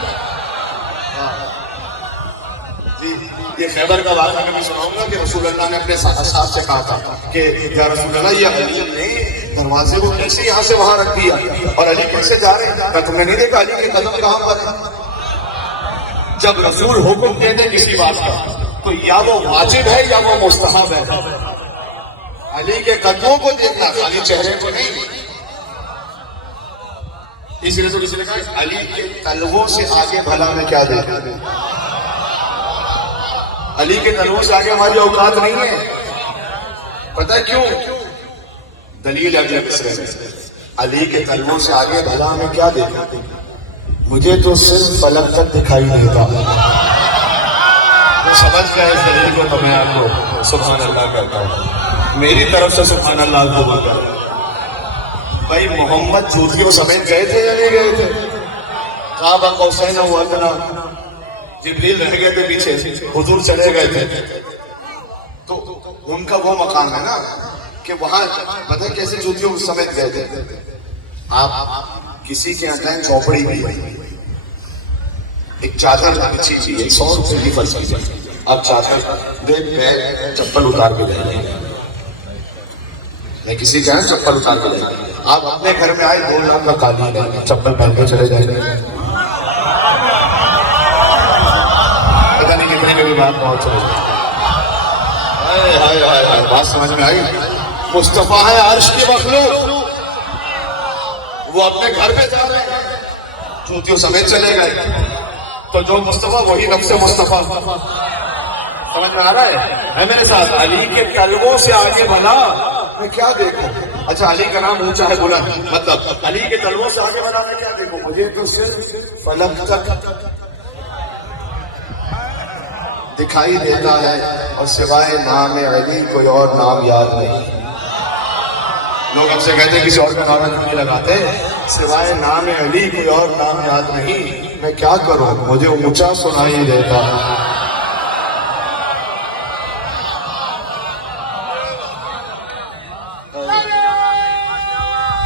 یہ خیبر کا واقعہ میں سناؤں گا کہ رسول اللہ نے اپنے صاحب سے کہا تھا کہ یا رسول اللہ یہ علی نے دروازے کو کیسے یہاں سے وہاں رکھ دیا اور علی کیسے جا رہے ہیں؟ کہ تم نے نہیں دیکھا علی کے قدم کہاں پر ہے؟ جب رسول حکم دے دے کسی بات کا تو یا وہ واجب ہے یا وہ مستحب ہے۔ علی کے قدموں کو دیکھنا، خالی چہرے کو نہیں۔ اس لیے تو کسی نے کہا علی کے تلووں سے آگے بھلا میں کیا دیکھا؟ علی کے تلووں سے آگے ہماری اوقات نہیں ہے۔ پتہ ہے کیوں؟ دلیل اگلے مصرے میں، علی کے تلووں سے آگے بھلا ہمیں کیا دیکھا؟ مجھے تو صرف فلک تک دکھائی دیتا۔ وہ سمجھ گئے اس دلیل کو تو میں آپ کو سبحان اللہ کہتا ہوں، میری طرف سے سبحان اللہ کو بولتا ہوں۔ بھائی محمد جوتیوں سمیت گئے تھے یا نہیں گئے تھے؟ قاب قوسین او ادنیٰ، جبریل رہ گئے تھے پیچھے، حضور چلے گئے تھے، تو ان کا وہ مقام ہے نا کہ وہاں پتہ کیسے جوتیوں سمیت گئے تھے۔ آپ کسی کے اندر چوپڑی بھی ایک چادر بچھی ہوئی ہے، 100 روپے کی فرض کیجیے، آپ چادر پیر چپل اتار کے جائیں گے، میں کسی کے چپل اتار کے جائیں گے، آپ اپنے گھر میں آئے 2 لاکھ کا قالین ہے، چپل پہن کے چلے جائیں گے، پتہ نہیں کتنے میں بھی بات پہنچ رہی ہے۔ بات سمجھ میں آئی؟ مصطفیٰ ہے عرش کی مخلوق، وہ اپنے گھر پہ جا رہے ہیں، جوتیوں سمیت چلے گئے، تو جو مصطفیٰ وہی نفس مصطفیٰ۔ سمجھ میں آ رہا ہے میرے ساتھ؟ علی کے تلووں سے آگے بھلا میں کیا دیکھوں؟ اچھا علی کا نام اونچا ہے بلند، مطلب علی کے تلووں سے آگے بھلا میں کیا دیکھوں؟ مجھے تو صرف فلک تک دکھائی دیتا ہے، اور سوائے نام علی کوئی اور نام یاد نہیں۔ لوگ ہم سے کہتے ہیں کسی اور کا نام نہیں لگاتے، سوائے نام علی کوئی اور نام یاد نہیں۔ میں کیا کروں؟ مجھے اونچا سنائی دیتا ہے۔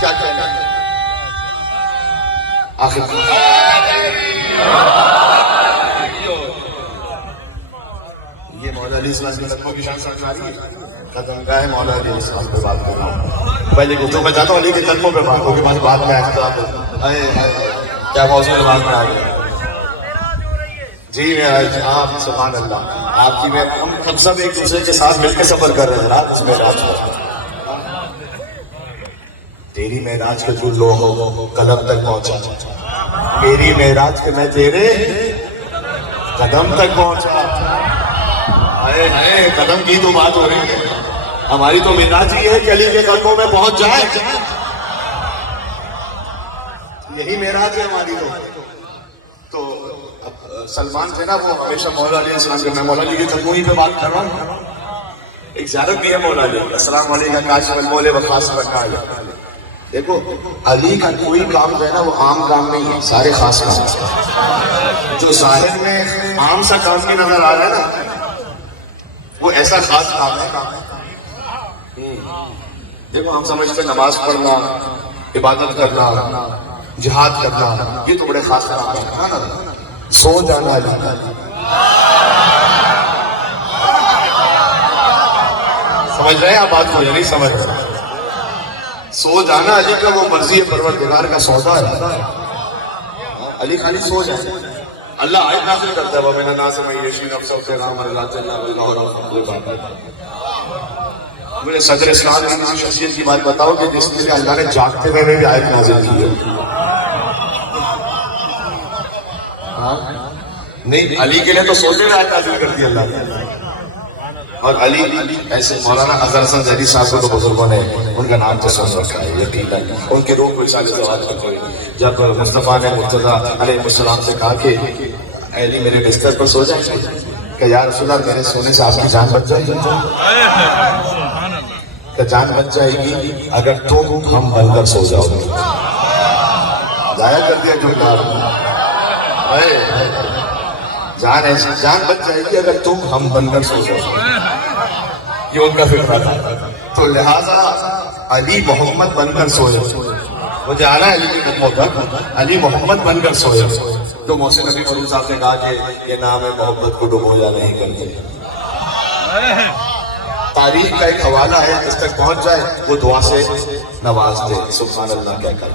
کیا کہنا ہے آخر یہ مولا علی السلام کے قدموں کی شان سمجھ آ رہی ہے؟ قدم گاہ مولا علی السلام پہ بات کر رہا ہوں، پہلے گفتگو میں جاتا ہوں علی کے قدموں پہ بات ہوگی، بعد میں کیا موضوع بات میں آ گیا؟ جی آپ سبحان اللہ، آپ کی میں ہم سب ایک دوسرے کے ساتھ مل کے سفر کر رہے ہیں رات اس معراج کا۔ تیری معراج کے جو لوگ قدم تک پہنچا، میری معراج کے میں تیرے قدم تک پہنچا۔ قدم کی تو بات ہو رہی ہے، ہماری تو معراج ہی ہے کہ علی کے قدموں میں پہنچ جائے، یہی معراج ہے ہماری۔ تو سلمان تھے نا، وہ ہمیشہ مولا علیہ السلام کے، میں مولا علی کے قدموں ہی پہ بات کر رہا ہوں۔ ایک زیارت بھی ہے مولا علی، السلام علیکم کاشف المول وخاص الرکال۔ دیکھو علی کا کوئی کام جو ہے نا وہ عام کام نہیں ہے، سارے خاص کام ہیں۔ جو ظاہر میں عام سا کام بھی نظر آ رہا ہے نا وہ ایسا خاص کام ہے۔ دیکھو ہم سمجھتے ہیں نماز پڑھنا، عبادت کرنا، جہاد کرنا یہ تو بڑے خاص کام ہے نا۔ سو جانا علی، سمجھ رہے ہیں آپ بات کو یا نہیں سمجھ رہے؟ سو جانا علی کا وہ مرضی پروردگار کا سودا ہے۔ علی خالی سو جائے، اللہ آیت نازل کرتا ہے وَمِنَ النَّاسِ مَن يَشْرِي نَفْسَهُ ابْتِغَاءَ مَرْضَاتِ اللَّهِ وَاللَّهُ غَفُورٌ رَحِيمٌ۔ مجھے صدر اسلام کی کسی شخصیت کی بات بتاؤ کہ جس کے لیے اللہ نے جاگتے ہوئے بھی آیت نازل کی ہے؟ نہیں، علی کے لیے تو سوتے ہوئے آیت نازل کر دی اللہ نے۔ اور علی ایسے مولانا اظہر حسن ظہری صاحب کو تو بزرگوں نے ان کا نام تو سن رکھا ہے یقیناً، ان کے روح کو اشارے زوال کرتے ہوئے جب مصطفیٰ نے مرتضیٰ علیہ السلام سے کہا کہ علی میرے بستر پر سو جائے کہ یا رسول اللہ میرے سونے سے آپ کی جان بچ جائے گی، کہ جان بچ جائے گی اگر تم ہم بن کر سو جاؤ گے۔ ضائع کر دیا جو جان بچ جائے گی اگر تم ہم بن کر سو جاؤ، یہ ان کا فکر تھا۔ تو لہٰذا علی محمد بن کر سوئے، وہ جانا ہے علی کی خدمت کا، علی محمد بن کر سوئے۔ تو محسن نبی فضول صاحب نے کہا کہ یہ نام محبت کو ڈبویا نہیں کرتے۔ تاریخ کا ایک حوالہ ہے، جس تک پہنچ جائے وہ دعا سے نواز دے، سبحان اللہ کہہ کر۔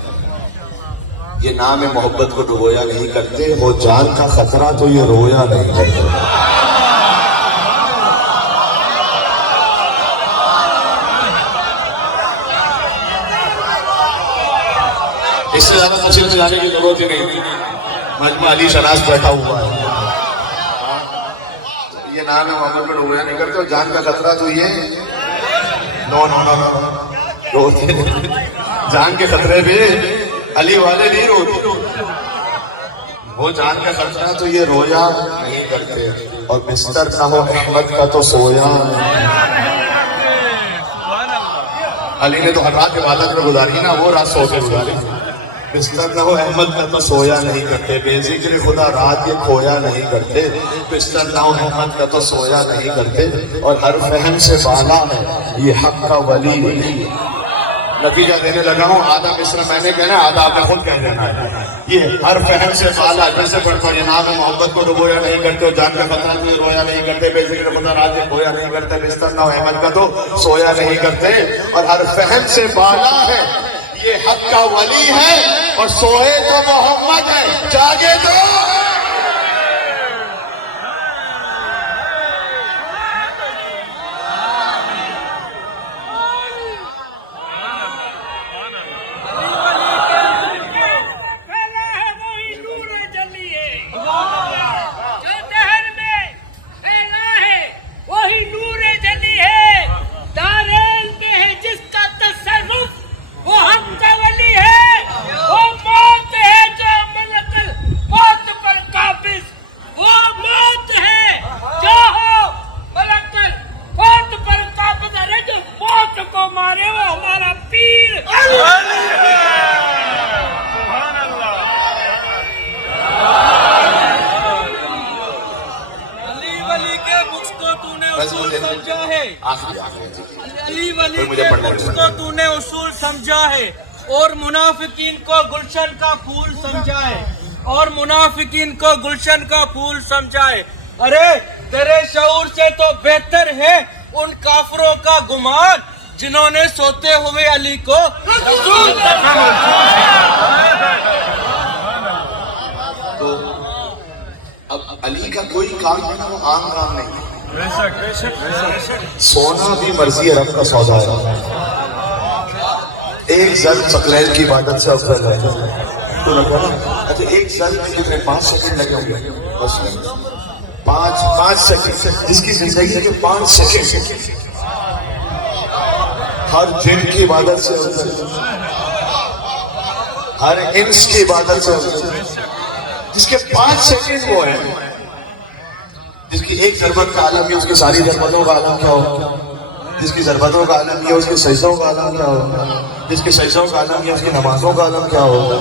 یہ نام محبت کو ڈبویا نہیں کرتے، وہ جان کا خطرہ تو یہ رویا نہیں کرتے۔ اس سے زیادہ تفصیل میں جانے کی ضرورت ہی نہیں، مجمع علی شناس بیٹھا ہوا ہے۔ یہ نام محبت کو ڈبویا نہیں کرتے، اور جان کا خطرہ تو یہ نو جان کے خطرے بھی علی والے نہیں روتے، وہ جان کا خطرہ تو یہ رویا نہیں کرتے، اور بستر نہ ہو احمد کا تو سویا نہیں۔ علی نے تو ہر رات عبادت میں گزاری نا، وہ رات سو کے گزاری۔ بستر نہ ہو احمد کا تو سویا نہیں کرتے، بے ذکر خدا رات یہ کھویا نہیں کرتے، بستر نہ ہو احمد کا تو سویا نہیں کرتے، اور ہر فہم سے بالا ہے یہ حق کا ولی۔ نتیجہ دینے لگا ہوں، آدھا مصر میں نے کہنا، آدھا آپ نے خود کہہ دینا ہے۔ یہ ہر فہم سے بالا، جیسے پڑھتا یہ نام محبت کو ڈبویا نہیں کرتے، جان کا خطرہ کو رویا نہیں کرتے، بے ذکر خدا رات یہ کھویا نہیں کرتے، بستر نہ ہو احمد کا تو سویا نہیں کرتے، اور ہر فہم سے بالا ہے یہ حق کا ولی ہے، اور سوئے تو محمد ہے، جاگے تو علی ولی کے بخش کو تو نے اصول سمجھا ہے، اور منافقین کو گلشن کا پھول سمجھا ہے، اور منافقین کو گلشن کا پھول سمجھا ہے۔ ارے تیرے شعور سے تو بہتر ہے ان کافروں کا گمان جنہوں نے سوتے ہوئے علی کو رسول تو اب علی کا کوئی کام ہے نا وہ عام کام نہیں ہے۔ سونا بھی مرضی رب کا سودا ہے۔ ایک ذل ثقلین کی عبادت سے افضل ہے۔ تو لگا نا اچھا ایک ذل میں کتنے 5 سیکنڈ لگے ہوں گے، بس نہیں 5 سیکنڈ، اس کی زندگی کے 5 سیکنڈ ہر جن کی عبادت سے افضل، ہر انس کی عبادت سے افضل، جس کے 5 سیکنڈ وہ ہے، جس کی ایک ضربت کا عالم ہی اس کی ساری ضربتوں کا عالم کیا ہو۔ جس کی ضربتوں کا عالم کیا اس کے سجدوں کا عالم کیا ہوگا؟ جس کے سجدوں کا عالم کیا اس کی نمازوں کا عالم کیا ہوگا؟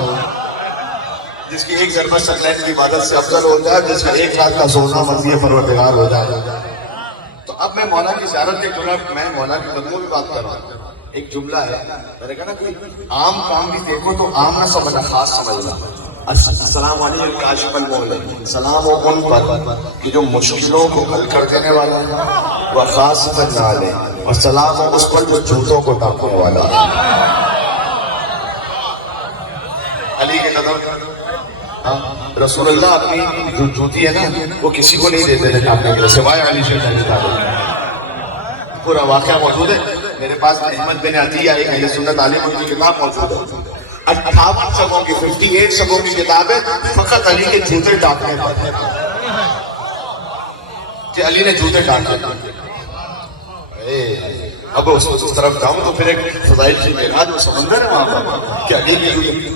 جس کی ایک ضربت سکلین کی عبادت سے افضل ہو جائے، جس کا ایک رات کا سونا مرضی پروردگار ہو جائے. تو اب میں مولا کی زیارت کے جملہ، میں مولا کی قدموں کی بات کر رہا ہوں. ایک جملہ ہے، میں نے کہا نا کوئی عام کام بھی دیکھو تو عام نہ سمجھنا، خاص سمجھنا. السلام علیکم کاشف المعلم، سلام ہو ان پر کہ جو مشکلوں کو حل کر دینے والا ہے، وہ خاص صفت نہ لے، اور سلام ہو اس پر جو جوتوں کو ڈانپنے والا ہے. علی کے قدم، رسول اللہ اپنی جو جوتی ہے نا وہ کسی کو نہیں دیتے تھے ڈانپنے کے لیے سوائے علی سے. پورا واقعہ موجود ہے میرے پاس. احمد بن عطیہ ایک اہل سنت عالم ان کی کتاب موجود ہے، 58 صفحوں کی 58 صفحوں کی کتاب ہے فقط علی کے جوتے ڈانٹنے پر، کہ علی نے جوتے ڈانٹے. اب اس طرف جاؤں تو پھر ایک فضائل کی معراج و سمندر ہے وہاں پر کہ علی کے جوتے.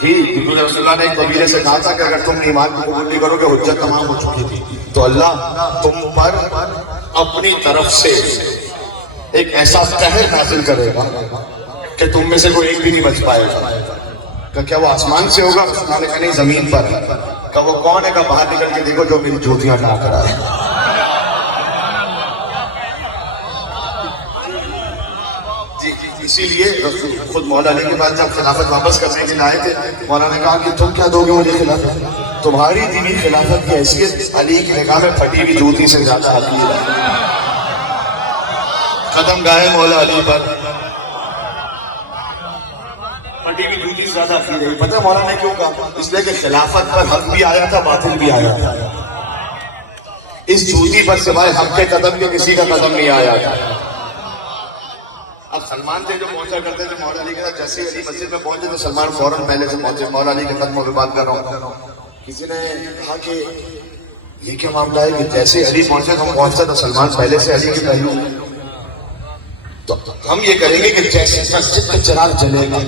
جی رسول اللہ نے ایک قبیلے سے کہا تھا کہ اگر تم ایمان کو قبول نہیں کرو گے حجت تمام ہو چکی تھی، تو اللہ تم پر اپنی طرف سے ایک ایسا قہر نازل کرے گا کہ تم میں سے کوئی ایک بھی نہیں بچ پائے گا. کہ کیا وہ آسمان سے ہوگا؟ رسول اللہ نے کہا نہیں، زمین پر ہے. کہ وہ کون ہے؟ کہ باہر نکل کے دیکھو جو میری جوتیاں ڈھا کر آئے. جی اسی لیے خود مولا علی کے بعد جب خلافت واپس کرنے کے لیے آئے تھے، مولا نے کہا کہ تم کیا دو گے مجھے خلافت؟ تمہاری دینی خلافت کی حیثیت علی کی نگاہ میں پھٹی ہوئی جوتی سے زیادہ حقیر ہے. قدم گاہے مولا علی پر پھٹی ہوئی جوتی سے زیادہ حقیر ہے. پتہ مولا نے کیوں کہا؟ اس لیے کہ خلافت پر حق بھی آیا تھا، باطل بھی آیا تھا. اس جوتی پر سوائے حق کے قدم کے کسی کا قدم نہیں آیا تھا. اب سلمان تھے جو پہنچا کرتے تھے مولا علی کے ساتھ، جیسے علی مسجد میں پہنچے تو سلمان فوراً پہلے سے پہنچے. مولا علی کے قدموں پہ بات کر رہا ہوں. کسی نے کہا کہ یہ کیا معاملہ ہے کہ جیسے علی پہنچے تو پہنچتا تو سلمان پہلے سے علی کے پہلو. تو ہم یہ کریں گے کہ جیسے مسجد کا چراغ جلے گا،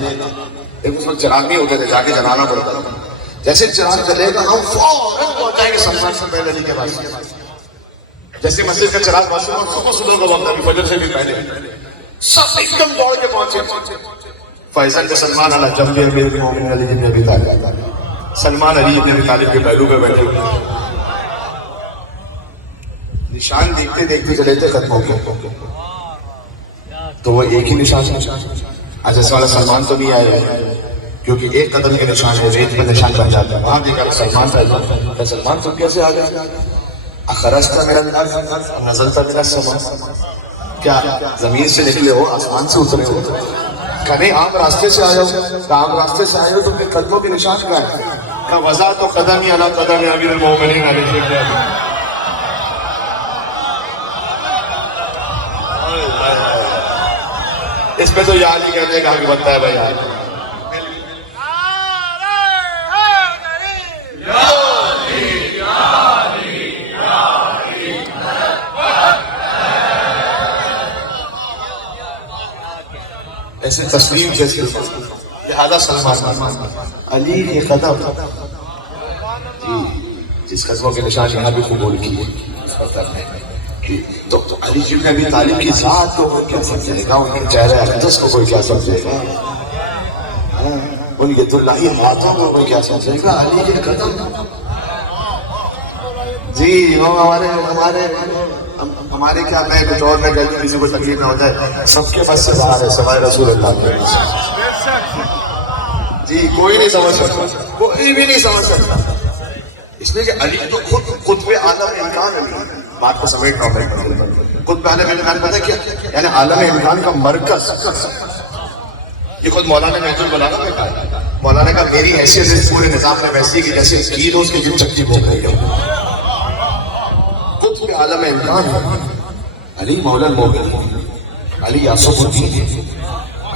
اس میں چراغ نہیں ہوتے تھے، جا کے جلانا پڑتا تھا. جیسے چراغ جلے گا ہم فوراً پہنچائیں گے سلمان سے پہلے علی کے پاس. جیسے مسجد کا چراغ روشن ہو، صبح کا وقت ابھی فجر سے بھی پہلے سب ایک دم دوڑ کے پہنچے. فیصل کے سلمان علی جنب امیر المومنین علی بن ابی طالب، سلمان علی بن ابی طالب کے پہلو پہ بیٹھے ہوئے، نشان دیکھتے دیکھتے چلے تھے قدموں کے. تو وہ ایک ہی نشان ہے. جیسے والا سلمان تو نہیں آئے کیونکہ ایک قدم کے نشان ہے، ریت پہ نشان بن جاتا ہے. وہاں دیکھا سلمان پہلے. سلمان تو کیسے آ گیا؟ اخرجت من الارض نزلت من السماء، کیا زمین سے نکلے ہو، آسمان سے اترے ہو؟ کہ نہیں، عام راستے سے آئے ہو. کہ عام راستے سے آئے ہو تو پھر قدموں کے نشان کیا ہے؟ کہ وضع تو قدمی علی قدم امیر المومنین علی بن ابی طالب. اس پہ تو یاد ہی کہنے کا حق بنتا ہے بھائی. ایسے تسلیم جیسے لہذا سلمان علی کے قدم، جس قدموں کے نشان یہاں بھی قبول کیے. تو علی بن ابی طالب کی ذات کو کوئی کیا سمجھے گا؟ ان کے چہرے اقدس کو کوئی کیا سمجھے گا؟ ان کے دلہی ہاتھوں کو کوئی کیا سمجھے گا؟ علی کے قدم. جی وہ ہمارے کیا میں کچھ اور میں کہتے کسی کو تکلیف نہ ہو جائے، سب کے بس سے باہر ہے سوائے رسول اللہ کے. جی کوئی نہیں سمجھ سکتا، کوئی بھی نہیں سمجھ سکتا. اس لیے کہ علی تو خود قطب عالم امکان ہے. بات کو سمیٹنا ہوگا. قطب عالم امکان پتہ کیا؟ یعنی عالم امکان کا مرکز. یہ خود مولانا محمود البلاغہ میں کہا. مولانا نے کہا میری حیثیت اس پورے نظام میں ویسی کہ جیسے کیل ہو اس کی جن چکی بھوک رہی ہے. قطب عالم امکان ہے علی مولا المومنین، علی یاسف الدین،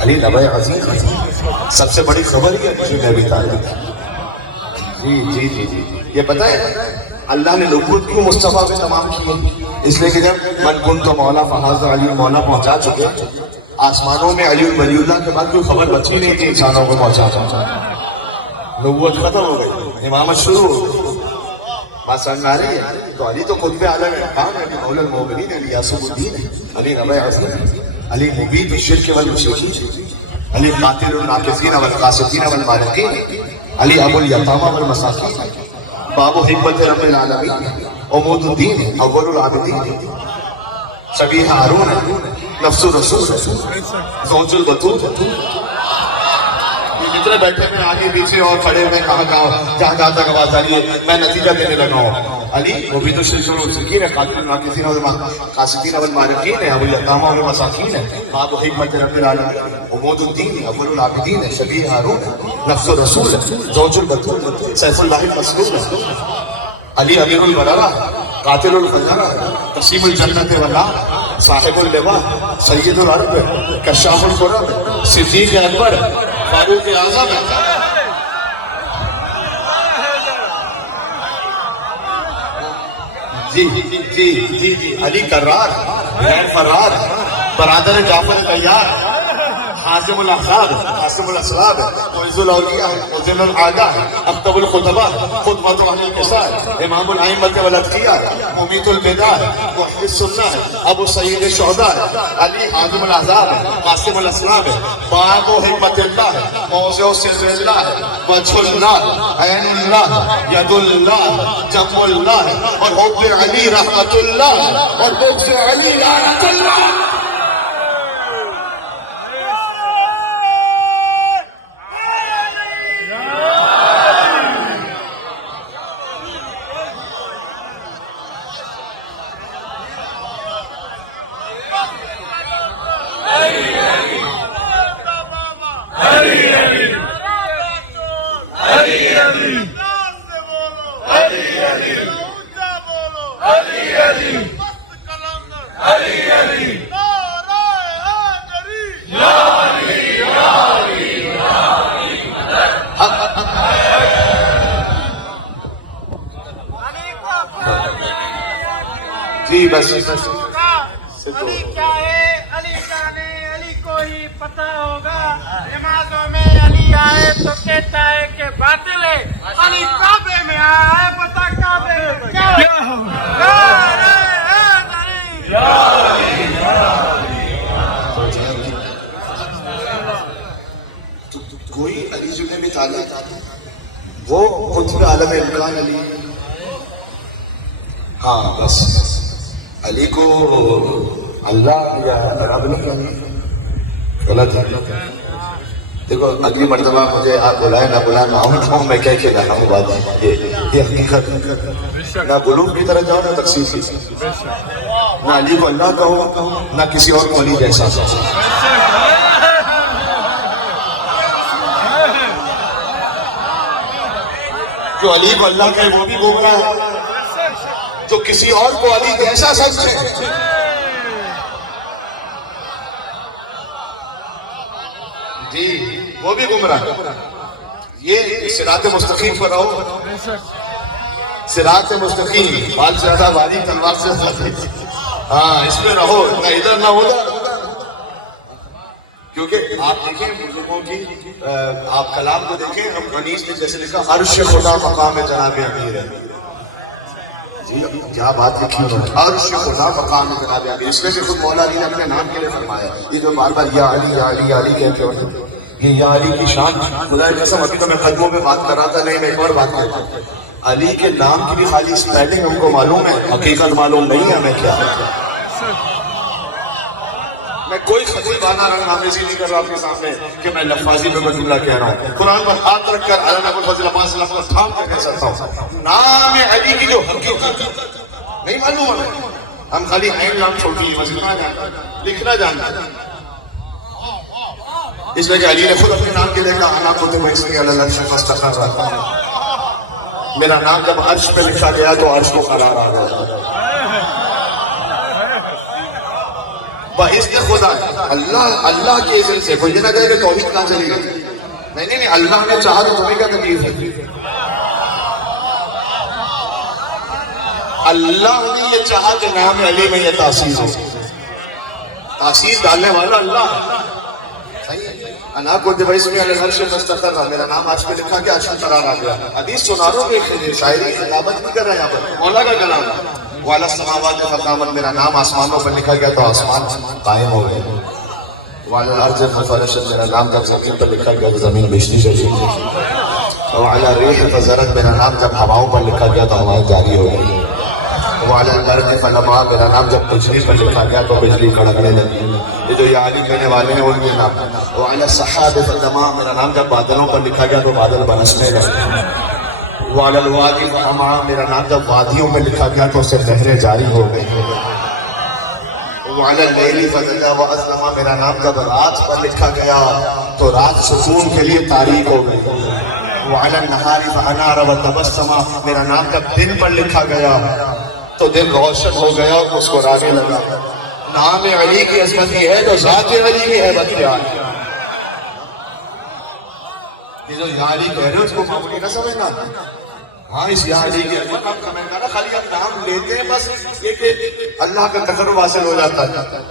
علی نبی عزیز. سب سے بڑی خبر یہ علی بن ابی طالب. جی یہ پتہ ہے اللہ نے نبوت کیوں مصطفیٰ پہ تمام کی؟ اس لیے کہ جب من کنت مولا فہذا علی مولا پہنچا چکے، آسمانوں میں علی ولی اللہ کے بعد کوئی خبر بچی نہیں تھی انسانوں کو پہنچا. نبوت ختم ہو گئی، امامت شروع ہو گئی. بات سمجھ میں آ رہی ہے؟ تو علی تو قطب عالم امکان ہے، مولا المومنین، علی یاسف الدین، علی نبی عزیز. علی مبید الشرک والمشرکین، علی قاتل الناقضین والقاسطین والمارقین، علی ابو الیتامى والمساکین، باب حکمت رب العالمین، عمود الدین، اول العابدین، شبیہ ہارون، نفس الرسول، زوج البتول. جتنے بیٹھے میں آگے پیچھے اور کھڑے ہوئے کہاں جہاں تک آواز آ رہی ہے میں نتیجہ دینے لگا ہوں. علی مبید الشرک والمشرکین ہے، قاتل الناقضین والقاسطین والمارقین ہے، ابو الیتامى والمساکین ہے، باب حکمت رب العالمین، عمود الدین، اول العابدین ہے، شبیہ ہارون، نفس الرسول، زوج البتول، سیف اللہ المسلول ہے. علی امیر البررہ، قاتل الفجرہ، قسیم الجنت والنار، صاحب اللواء، سید العرب، کشاف القرب، صدیق اکبر، فاروق اعظم ہے. جی جی جی جی علی کرار، غیر فرار، برادر جعفر طیار، حازم الاحزاب، قاسم الاسباب، معز الاولیاء، مذل الاعداء، اکتب الخطباء، خطبۃ اہل القصائد، امام الائمۃ والاتقیاء، ممیت البدع، محیی السنہ، ابو سعید الشہداء. علی حازم الاحزاب، قاسم الاسباب، باب حکمت اللہ، موضع سر اللہ، وجہ اللہ، عین اللہ، ید اللہ، جم اللہ، اور حب علی رحمت اللہ، اور بغض علی لعنت اللہ. جی بس علی کیا ہے، علی جانے، علی کو ہی پتہ ہوگا. نمازوں میں علی آئے تو کہتا ہے کہ باطل ہے، علی کعبے میں آیا ہے پتہ کعبے میں کیا کوئی علی جنہیں بھی تعلق وہ قطب عالم امکان علی. ہاں بس علی کو اللہ یا رب نہیں غلط ہے. دیکھو اگلی مرتبہ مجھے آپ بلائیں نہ بلائیں میں آؤں میں کہہ کے رہا ہوں بات یہ حقیقت. نہ بلوغ کی طرح جاؤ نہ تقسیم کی، نہ علی کو اللہ کہو نہ کسی اور کو علی جیسا. جو علی کو اللہ کہے وہ بھی گمراہ ہے، جو کسی اور کو علی جیسا سمجھے جی وہ بھی گمراہ. یہ صراط مستقیم پر رہو، صراط مستقیم، بال سے زیادہ باری تلوار سے زیادہ. ہاں اس میں رہو، نہ ادھر نہ ادھر. کیونکہ آپ دیکھیں بزرگوں کی آپ کلام کو دیکھیں، ہم غنیس نے جیسے لکھا عرش خدا مقام جناب امیر ہے. کیا بات لکھی ہے، عرش خدا مقام جناب امیر. اس میں سے خود مولا علی نے اپنے نام کے لیے فرمایا. یہ جو بار بار یا علی یا علی یا علی کہتے ہوتے یہ یا علی کی شان خدا کی قسم. ابھی تو میں قدموں میں بات کر رہا تھا، نہیں میں ایک اور بات کرتا ہوں. علی کے نام کی بھی خالی اسپیلنگ ہم کو معلوم ہے، حقیقت معلوم نہیں ہے ہمیں کیا ہے. میں کوئی خطیبانہ رنگ آمیزی نہیں کر رہا آپ کے سامنے کہ میں لفاظی میں بس اللہ کہہ رہا ہوں. قرآن پر ہاتھ رکھ کر علامہ ابوالفضل عباس لفظ تھام کر کہہ سکتا ہوں. نام علی کی جو حقیقت نہیں معلوم ہمیں، ہم خالی عین نام چھوٹی ہے وظیفہ لکھنا جاننا. اس لیے کہ علی نے خود اپنے نام کے لئے کہا انا کتب اسمی علی العرش فاستقر. میرا نام جب عرش پہ لکھا گیا تو عرش کو قرار آ گیا. بحث خدا اللہ کے اذن سے. کوئی یہ نہ کہے کہ توحید کہاں چلی گئی. نہیں اللہ نے چاہا تو تمہیں کیا تکلیف ہے. اللہ نے یہ چاہا کہ نام علی میں یہ تاثیر ہو. تاثیر ڈالنے والا اللہ. انا کتب اسمی علی العرش فاستقر. میرا نام آج پہ لکھا گیا، عرش پہ قرار آ گیا. حدیث سنا رہا ہوں، شاعری خطابت نہیں کر رہے یہاں پر، مولا کا کلام ہے. وَعَلَى السَّمَاوَاتِ فَقَامًا. میرا نام آسمانوں پر لکھا گیا تو آسمان قائم ہو گئے. وعلى الارض ففرشت میرا نام جب زمین پر لکھا گیا تو زمین بجلی چلی. وعلى الريح فزرت میرا نام جب ہواؤں پر لکھا گیا تو ہوائیں جاری ہو گئی. وعلى البرق فلما میرا نام جب بجلی پر لکھا گیا تو بجلی کڑکنے لگی. یہ جو یہ عالم کہنے والے ہیں ان کے نام. وعلى السحاب فلما میرا نام جب بادلوں پر لکھا گیا تو بادل برسنے لگے. وعلى الوادي فلما میرا نام جب وادیوں میں لکھا گیا تو اس سے نہریں جاری ہو گئی. وعلى الليل فجلى وأظلم میرا نام جب رات پر لکھا گیا تو رات سکون کے لیے تاریک ہو گئی. وعلى النهار فأنار وتبسم میرا نام جب دن پر لکھا گیا تو دن روشن ہو گیا اور مسکرانے لگا. نام علی کی عظمت یہ ہے تو ذات علی کی ہیبت کیا ہے. یہ جو یا علی کہہ رہے ہو اس کو معمولی نہ سمجھنا. ہاں اس یا علی کی عظمت آپ سمجھنا نا. خالی ہم نام لیتے ہیں بس یہ کہ اللہ کا تقرب حاصل ہو جاتا ہے.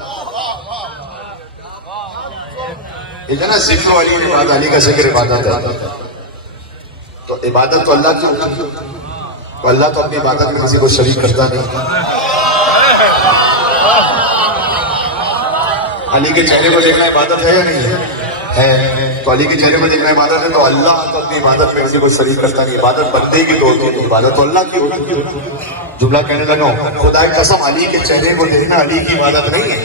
یہ نا ذکر علی عبادت, علی کا ذکر عبادت ہے. تو عبادت تو اللہ کی ہوتی ہے. تو اللہ تو اپنی عبادت میں کسی کو شریک کرتا نہیں. علی کے چہرے کو دیکھنا عبادت ہے یا نہیں ہے؟ تو علی کے چہرے کو دیکھنا عبادت ہے. تو اللہ تو اپنی عبادت میں کسی کو شریک کرتا نہیں. عبادت بندے کی تو ہوتی ہے, عبادت تو اللہ کی ہوتی ہے. جملہ کہنے لگا خدا کی قسم علی کے چہرے کو دیکھنا علی کی عبادت نہیں ہے.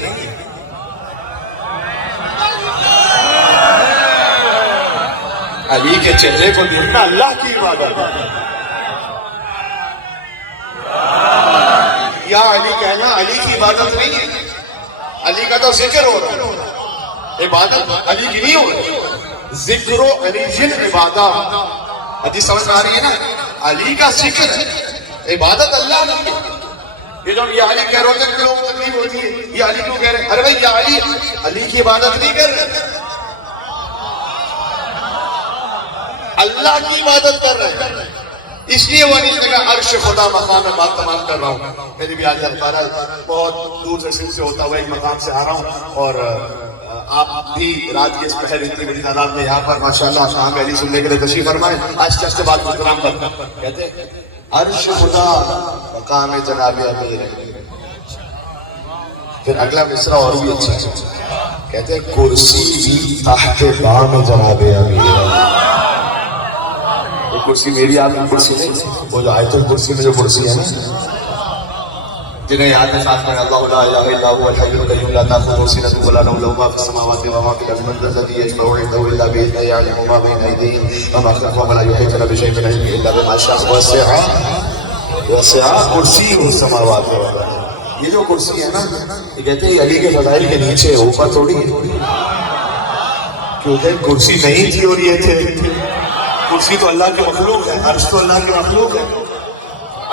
علی کے چہرے کو دیکھنا اللہ کی عبادت ہے. یا علی کہنا علی کی عبادت نہیں ہے. علی کا تو ذکر ہو رہا ہے, عبادت علی کی نہیں ہو رہی. ذکر و علی جن عبادت. حدیث سمجھ آ رہی ہے نا. علی کا ذکر ہے, عبادت اللہ نہیں ہے. یہ جو یہ علی کہہ رہے ہیں لوگ تکلیف ہوتی ہے, یہ علی کیوں کہہ رہے ہیں؟ ارے بھائی یا علی, علی کی عبادت نہیں کر رہے, اللہ کی عبادت کر رہے ہیں. اس لیے وہ نہیں کہا عرش خدا مقام میں بات تمام کر رہا ہوں. میری بھی آج ہمارا بہت دور سے سے ہوتا ہوا ایک مقام سے آ رہا ہوں, اور آپ بھی رات کے اس پہر اتنی بڑی تعداد میں یہاں پر ماشاءاللہ شام علی سننے کے لیے تشریف فرمائے. آج کس سے بات محترام کرتے ہیں, کہتے ہیں عرش خدا مقام جناب امیر. پھر اگلا مصرع اور بھی اچھا ہے, کہتے ہیں کرسی بھی تحت بام جناب امیر. کرسی میری آپ کی کرسی نہیں, وہ جو آیت الکرسی میں جو کرسی ہے نا, جنہیں یاد ہے ساتھ میں اللہ لا الہ الا هو الحی القیوم لا تأخذه سنة ولا نوم له ما في السماوات وما في الارض من ذا الذي يشفع عنده الا باذنه يعلم ما بين ايديهم وما خلفهم ولا يحيطون بشيء من علمه الا بما شاء وسع کرسیہ السماوات والارض. یہ جو کرسی ہے نا, یہ کہتے ہیں علی کے فضائل کے نیچے, اوپر تھوڑی ہے. کیونکہ کرسی نہیں تھی اور یہ تھے. کرسی تو اللہ کے مخلوق ہے, عرش تو اللہ کے مخلوق ہے.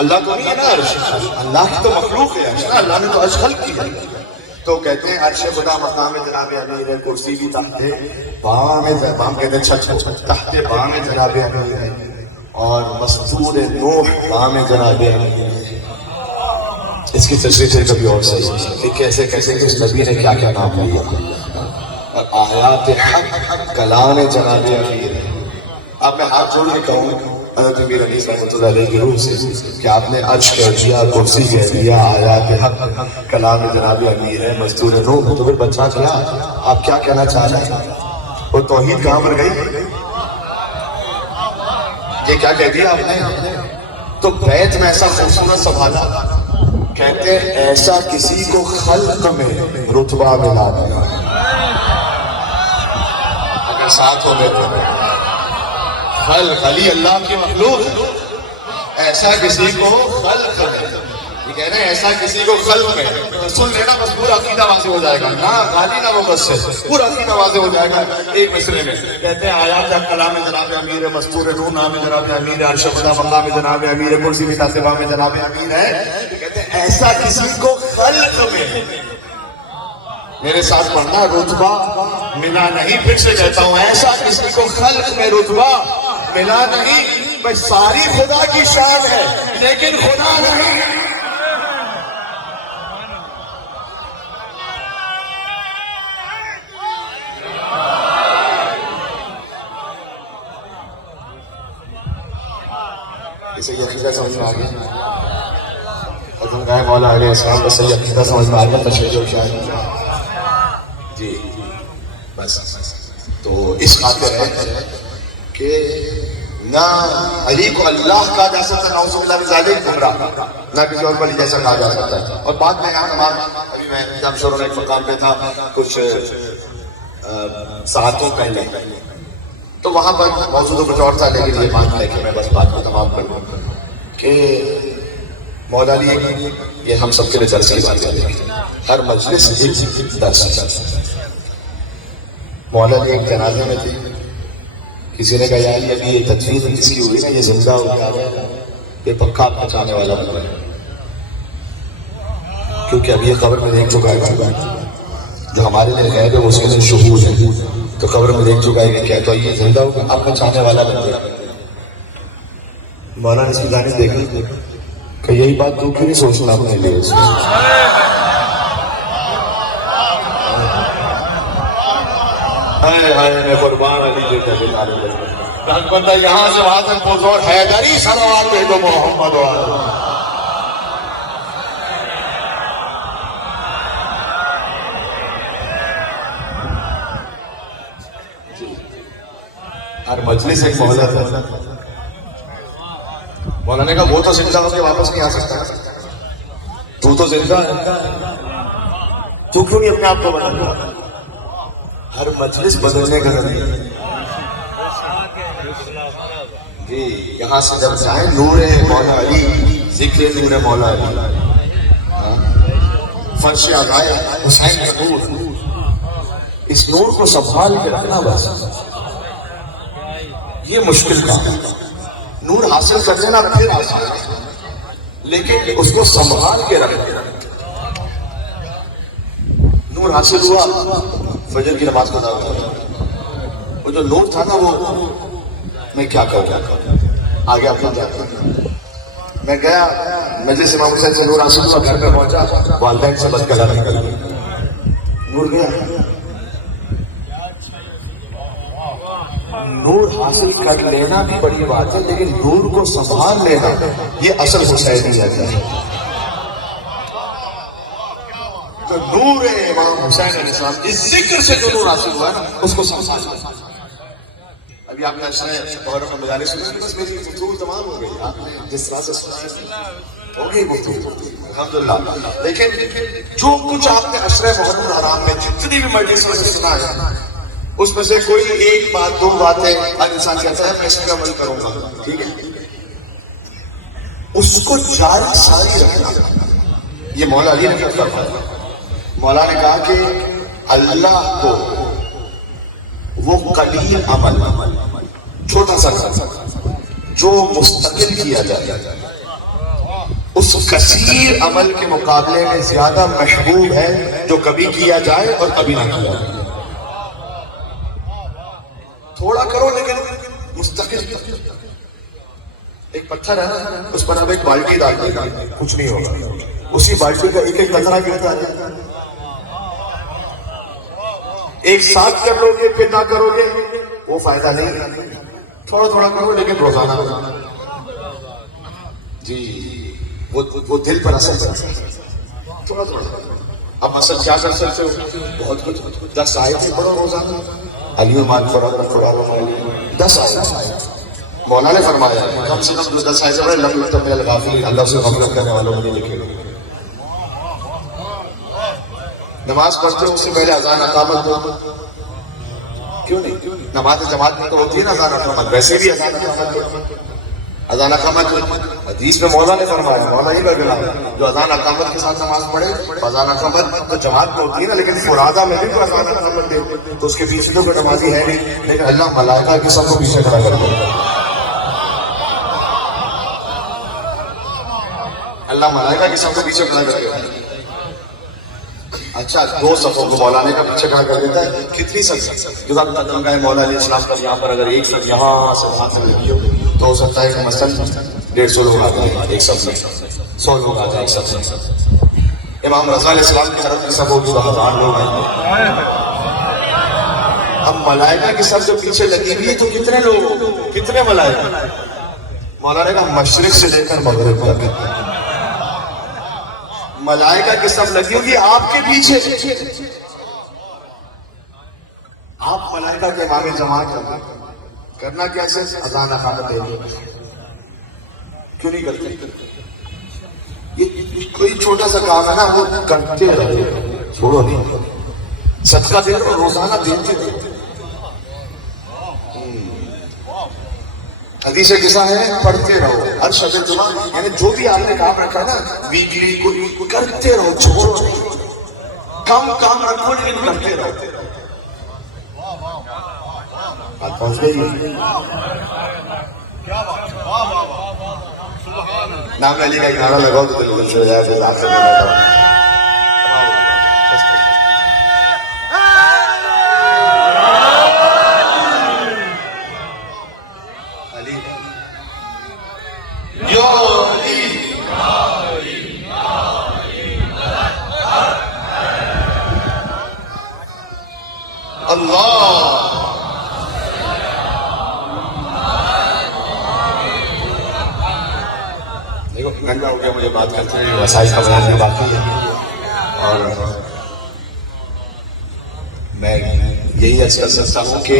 اللہ تو نہیں ہے نا عرش, اللہ کی تو مخلوق ہے. اللہ نے تو عرش خلق کی ہے. تو کہتے ہیں عرش خدا مقام جناب امیر ہے, کرسی بھی تحت بام, بام کہتے ہیں چھت, تحت بام جناب امیر ہے, اور مستور نوح بام جناب امیر ہے. اس کی تشریح کبھی اور صحیح کہ کیسے کیسے کہ اس نبی نے کیا کیا نام لیا. اور آیات حق کلام جناب امیر ہے. آپ میں ہاتھ جوڑ کے کہوں حضرت امیر علی رحمۃ اللہ علیہ کی روح سے کہ آپ نے عرش کہہ دیا, کرسی کہہ دیا, آیات حق کلام جناب امیر ہے, مستور نوح. تو پھر بچہ کیا, آپ کیا کہنا چاہ رہے ہیں؟ وہ توحید کہاں پر گئی؟ یہ کیا کہہ دیا آپ نے؟ تو بیت میں ایسا خوبصورت سنبھالا, کہتے ہیں ایسا کسی کو خلق میں رتبہ ملا دیا. اگر ساتھ ہو گئے تو خلق, علی اللہ کی مخلوق, ایسا کسی کو خلق میں. یہ کہہ رہے ہیں ایسا کسی کو خلق میں. سن لینا بس پورا عقیدہ واضح ہو جائے گا, نہ غالی نہ مقصر, پورا عقیدہ واضح ہو جائے گا ایک مسئلے میں. کہتے ہیں آیات کا کلام جناب امیر ہے, مستور نوح نام جناب امیر ہے, عرش خدا مقام جناب امیر ہے, کرسی بھی تحت بام جناب امیر ہے. کہتے ہیں ایسا کسی کو خلق میں, میرے ساتھ پڑھنا, رتبہ ملا نہیں. پھر سے کہتا ہوں ایسا کسی کو خلق میں رتبہ ملا نہیں. بس ساری خدا کی شان ہے لیکن خدا نہیں. اسے یہ عقیدہ سمجھ میں آ گیا, حضرت گائے مولا علیہ السلام بس یہ عقیدہ سمجھ میں آ گیا. تشریح جی بس تو اس خاطر ہے کہ نہ علی کو اللہ کہا جا سکتا نہ اس اللہ ذالک گمراہ نہ کسی اور ولی جیسا کہا جا سکتا ہے. اور بعد میں ابھی میں جب شروع ایک مقام پہ تھا کچھ ساعتوں پہلے تو وہاں پر موضوع تو کچھ اور تھا لیکن یہ بات ہے کہ میں بس بات کو تمام کر دوں کہ مولا علی یہ ہم سب کے لیے درس کی بات ہے. ہر مجلس ایک درس ہے. مولا علی ایک جنازے میں تھی. کسی نے کہا یار ابھی یہ تدفین کس کی ہوئی نا یہ زندہ ہو گیا یہ پکا پہنچانے والا بن رہا ہے کیونکہ ابھی یہ قبر میں دیکھ چکا ہے جو ہمارے لیے غیب ہے وہ اس کے لیے شہود ہے تو قبر میں دیکھ چکا ہے کہ کیا تو یہ زندہ ہو اب پہنچانے والا بن گیا. مولانا اس کی جانب دیکھیں کہ یہی بات تو کیوں نہیں سوچنا اپنے لیے میں قربان علی بندہ یہاں سے وہاں تک پہنچو حیدری صلوات دے دو محمد ہر مجلس ایک مولا تھا. مولانا نے کہا وہ تو زندہ ہو کے واپس نہیں آ سکتا تو زندہ ہے تو کیوں نہیں اپنے آپ کو بدلنا. ہر مجلس بدلنے کا جی یہاں سے جب جائیں نور مولا علی ذکر نور مولا علی فرش آغائے حسین کا نور اس نور کو سنبھال کے رکھنا بس یہ مشکل کام ہے. نور حاصل کر لینا پھر آسان لیکن اس کو سنبھال کے رکھنا. نور حاصل ہوا فجر کی نماز پڑھا وہ جو نور تھا نا وہ میں کیا کروں آگے آپ جاتا میں گیا مجلس امام حسین سے نور حاصل ہوا گھر پہ پہنچا والدین سے بد کلام کر نور گیا. نور حاصل کر لینا بھی بڑی بات ہے لیکن نور کو سنبھال لینا یہ اصل حسینی ہے. تو نور امام حسین علیہ السلام اس ذکر سے جو نور حاصل ہوا ہے نا اس کو سنبھال. ابھی آپ نے محرم میں مجالس سنا بس میری گفتگو تمام ہو گئی. آپ نے جس طرح سے سنا ہو گئی گفتگو الحمدللہ. لیکن جو کچھ آپ نے عشرہ محرم الحرام میں جتنی بھی مجلس میں سنا ہے اس میں سے کوئی ایک بات دو باتیں ہر انسان کہتا ہے میں اس پہ عمل کروں گا ٹھیک ہے اس کو جاری ساری رکھنا. یہ مولا علی نے کیا فرمایا. مولا نے کہا کہ اللہ کو وہ قلیل عمل چھوٹا سا جو مستقل کیا جائے اس کثیر عمل کے مقابلے میں زیادہ محبوب ہے جو کبھی کیا جائے اور کبھی نہ کیا جائے. تھوڑا کرو لیکن مستقل. ایک پتھر ہے نا اس پر اب ایک بالٹی ڈال دے گا کچھ نہیں ہوگا. اسی بالٹی کا ایک ایک قطرہ گرتا ہے. ایک ساتھ کر لو گے پھر نہ کرو گے وہ فائدہ نہیں. تھوڑا تھوڑا کرو لیکن روزانہ جی وہ دل پر اثر کرتا ہے. تھوڑا تھوڑا اب اصل کیا کر سکتے ہو بہت کچھ 10 آیتیں پڑھو روزانہ. علی مان قرآن 10 آیت مولا نے فرمایا کم سے کم 10 آیتیں پڑھے لم یکتب من الغافلین اللہ سے غفلت کرنے والوں میں لکھے گئے. نماز پڑھتے ہو اس سے پہلے اذان اقامت دو کیوں نہیں. نماز جماعت میں تو ہوتی ہے نا اذان اقامت ویسے بھی اذان اقامت حدیث میں مولا نے فرمایا مولا ہی بگلا جو اذان اقامت کے ساتھ نماز پڑھے اذان اقامت تو جماعت میں ہوتی ہے نا لیکن فرادہ میں بھی کوئی اذان اقامت دے تو اس کے پیچھے تو کوئی نمازی ہے نہیں لیکن اللہ ملائکہ کی سب کو پیچھے کھڑا کر دے. اللہ ملائکہ کی سب کو پیچھے کھڑا کر دے. اچھا 2 صفوں کو مولانے کا پیچھے کھڑا کر دیتا ہے. کتنی صف جو قدم گئے مولا علیہ السلام پر یہاں پر اگر ایک صف یہاں سے وہاں تک لگی ہو تو ہو سکتا ہے کہ مثلاً 150 لوگ آ جائیں ایک صف میں 100 لوگ آ جائیں ایک صف میں. امام رضا علیہ السلام کی طرف کی صف ہوگی تو 1000 لوگ آئیں. اب ملائکہ کی صف جو پیچھے لگی ہوئی تو کتنے لوگ کتنے ملائکہ. مولانا کا مشرق سے لے کر مغرب تک ملائکہ کی صف لگی ہوگی آپ کے پیچھے. آپ ملائکہ کے امام جماعت کرنا کیسے؟ اذان خانہ دینی کیوں نہیں کرتے؟ یہ کوئی چھوٹا سا کام ہے نا، وہ کرتے رہو، چھوڑو نہیں. صدقہ دے رہو، روزانہ دیتے رہو. حدیث قصہ ہے، پڑھتے رہو ہر شب جمعہ، یعنی جو بھی آپ نے کام رکھا نا ویکلی کو کرتے رہو، چھوڑو نہیں. کم کام رکھو لیکن کرتے رہو. بات پہنچ گئی. نام علی کا گانا لگاؤ تو دل سے ہو جائے. آپ سے گھنٹہ ہو گیا مجھے بات کرتے ہیں، وسائل کا بیان بھی باقی ہے. اور میں یہی عرض کر سکتا ہوں کہ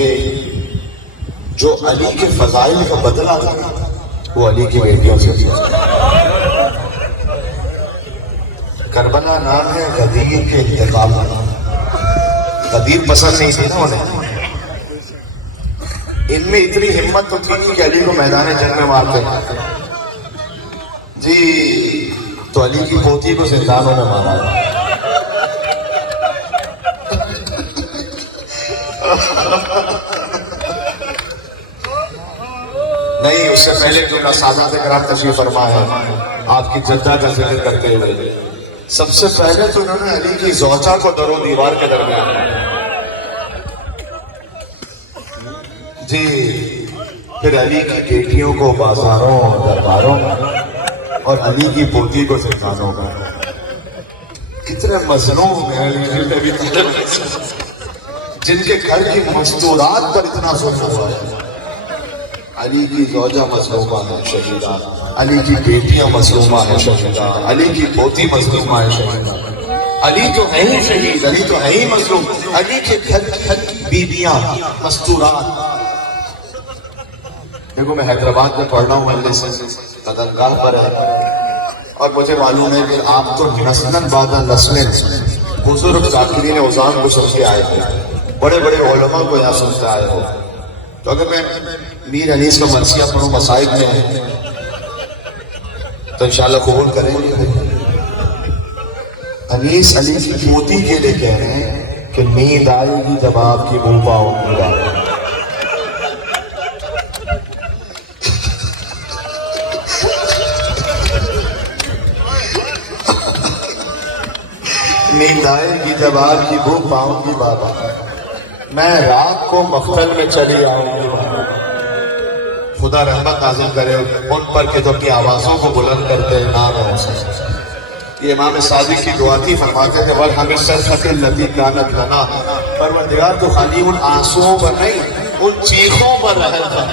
جو علی کے فضائل کا بدلہ تھا وہ علی کی بیٹیوں سے تھا. کربلا نام ہے غدیر کے انتقام کا. غدیر پسند نہیں تھی نا انہیں. ان میں اتنی ہمت تو تھی کہ علی کو میدان جنگ میں مارتے جی. تو علی کی پوتی کو زندانوں میں مارا. نہیں، اس سے پہلے جو سادات کرام تشریف فرما ہے آپ کی جدہ کا ذکر کرتے ہوئے، سب سے پہلے تو انہوں نے علی کی زوجہ کو در و دیوار کے درمیان جی، پھر علی کی بیٹیوں کو بازاروں درباروں اور علی کی پوتی کو زندانوں میں. کتنے مظلوم ہیں جن کے گھر کی مستورات پر اتنا ظلم ہوا ہے. علی کی زوجہ مظلومہ ہے شہیدہ، علی کی بیٹیاں مظلومہ ہیں شہیدہ، علی کی پوتی مظلومہ ہے شہیدہ. علی تو ہے ہی شہید، علی تو ہے ہی مظلوم. علی کے گھر کی بیویاں مستورات. دیکھو میں حیدرآباد میں پڑھ رہا ہوں مجلس قدرگاہ پر ہے، اور مجھے معلوم ہے کہ آپ تو نسلن بعد نسلن بزرگ ذاکرین اذان کو سن کے آئے تھے، بڑے بڑے علماء کو یہاں سنتے آئے ہو. تو اگر میں میر انیس کا مرثیہ پڑھوں مسائب میں تو انشاءاللہ قبول کریں گے. انیس علی کی پوتی کے لیے کہہ رہے ہیں کہ نیند آئے گی جب آپ کی بو پاؤں گی. نیند آئے گی جب آپ کی بو پاؤں گی بابا، میں رات کو مقتل میں چلی آؤں گی بابا. خدا رحمت نازل کرے ان پر کہ جو اپنی آوازوں کو بلند کرتے نام ہے. یہ امام صادق کی دعا تھی، فرماتے تھے وَالْحَمِ السَّرْخَةِ الَّتِي كَانَتْ لَنَا، پروردگار تو خالی ان آنسوؤں پر نہیں، ان چیخوں پر رہا تھا.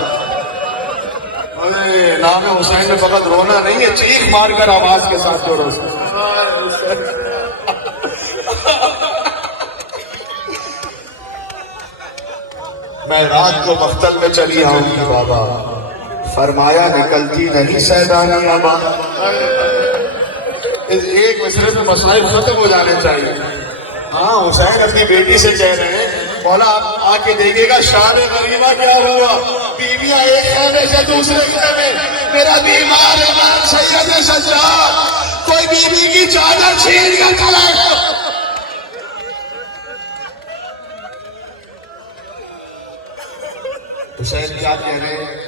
نام حسین میں فقط رونا نہیں ہے، چیخ مار کر آواز کے ساتھ جو رونا. میں رات کو مقتل میں چلی آؤں گی بابا، فرمایا نکلتی نہیں سیدانی آبا. ایک مصرے میں مسائل ختم ہو جانے چاہیے. ہاں حسین اپنی بیٹی سے کہہ رہے ہیں مولا آپ آ کے دیکھے گا شان غریبہ کیا ہوا، بیویاں ایک خیمے سے دوسرے خیمے، میرا بیمار امام سید سجاد کوئی بیوی کی چادر چھین کر چلا گیا. حسین کیا کہہ رہے ہیں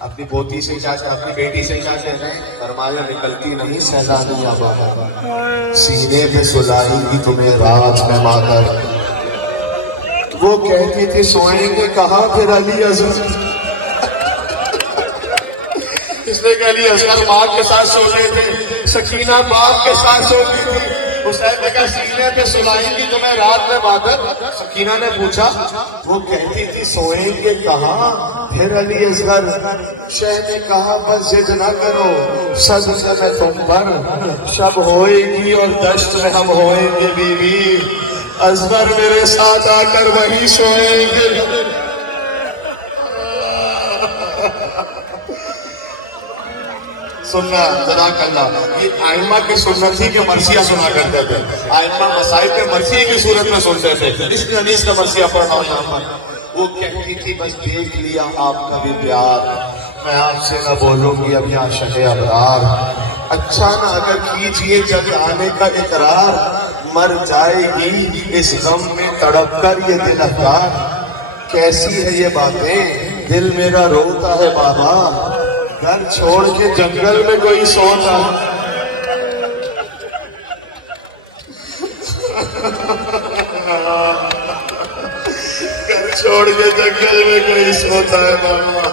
اپنی پوتی سے، کیا اپنی بیٹی سے کیا کہہ رہے ہیں؟ فرمایا نکلتی نہیں سیدانی آبا، سینے پہ سلائیں گی تمہیں رات میں مادر. وہ کہتی تھی سوئیں گے کہاں پھر علی اصغر. اس نے کہا علی اصغر ماں کے ساتھ سو رہے تھے، سکینہ باپ کے ساتھ سوتی تھی. حسین نے کہا سینے پہ سلائیں گی تمہیں رات میں مادر. سکینہ نے پوچھا، وہ کہتی تھی سوئیں گے کہاں پھر علی اصغر. شہ نے کہا بس ضد نہ کرو، صدقے میں تم پر شب ہوئے گی اور دشت میں ہم ہوئیں گے بیوی. اصغر میرے ساتھ آ کر وہیں سوئیں گے. سننا جزاک اللہ. یہ آئمہ کی سنت تھی کہ مرثیہ سنا کرتے تھے. آئمہ مسائل کے مرثیے کی صورت میں سنتے تھے. اس لیے حدیث کا مرثیہ پڑھا ہوں یہاں پر. وہ کہتی تھی بس دیکھ لیا آپ کا بھی پیار, میں آپ سے نہ بولوں گی اب یہاں شہ ابرار. اچھا نہ اگر کیجئے جب آنے کا اقرار, مر جائے گی اس غم میں تڑپ کر یہ دل افگار. کیسی ہے یہ باتیں دل میرا روتا ہے بابا, گھر چھوڑ کے جنگل میں کوئی سوتا. گھر چھوڑ کے جنگل میں کوئی سوتا ہے بابا.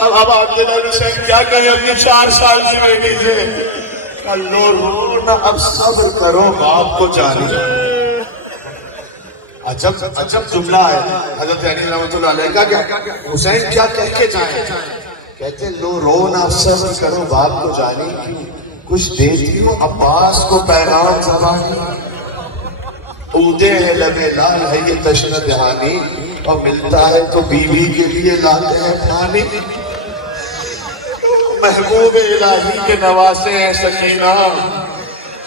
اب آپ کے نبی سے کیا کہیں اپنی 4 سال کی بیٹی سے, لو رونا اب صبر کرو باپ کو جانے. عجب جملہ ہے. حضرت علی رحمۃ اللہ علیہ کا کیا حسین کیا کہہ کے جائیں, کہتے لو رونا صبر کرو باپ کو جانی, کچھ دیتی ہو عباس کو پیغام زبانی. اودے ہے لبے لال ہے یہ تشنہ دہانی, اور ملتا ہے تو بیوی کے لیے لاتے ہیں پانی. محبوب الہی کے نواسے ہیں سکینہ,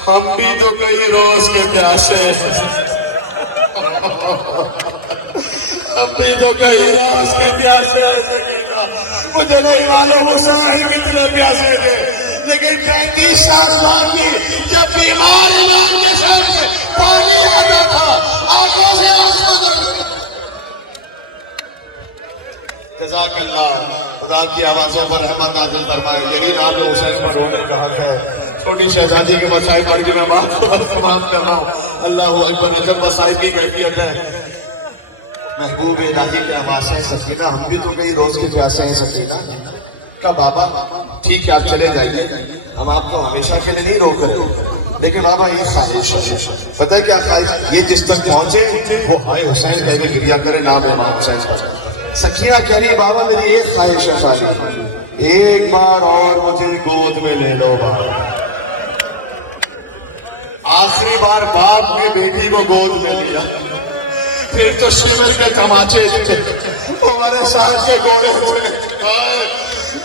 ہم بھی تو کئی روز کے پیاسے ہیں. ہم بھی تو کئی روز کے پیاسے ہیں سکینہ. مجھے نہیں معلوم حسین کتنے پیاسے تھے, لیکن 35 سال بعد جب بیمار امام کے سر سے پانی آتا تھا آنکھوں سے آنسو گزرتے. جزاک اللہ. خدا کی آوازوں پر رحمت نازل فرمائے. یہی نام حسین پر رونے کا حق ہے. چھوٹی شہزادی کے مسائل پڑھ کے میں معاف کر رہا ہوں. اللہ اکبر. جب مسائل کی کیفیت ہے محبوب الہی کے نواسے ہیں سکینہ, ہم بھی تو کئی روز کے پیاسے ہیں سکینہ. کا بابا ٹھیک ہے آپ چلے جائیے, ہم آپ کو ہمیشہ کے لیے نہیں روک رہے, لیکن بابا یہ خواہش ہے. پتہ ہے کیا خواہش, یہ جس تک پہنچے وہ آئے حسین کہہ کے گریا کرے نام امام حسین کا. سکینہ کہہ رہی بابا میری ایک خواہش ہے خالی, ایک بار اور مجھے گود میں لے لو بابا. آخری بار باپ نے بیٹی کو گود میں لیا, پھر تو شمر کے تماچے تھے, ہمارے ساتھ کے گوڑے گوڑے.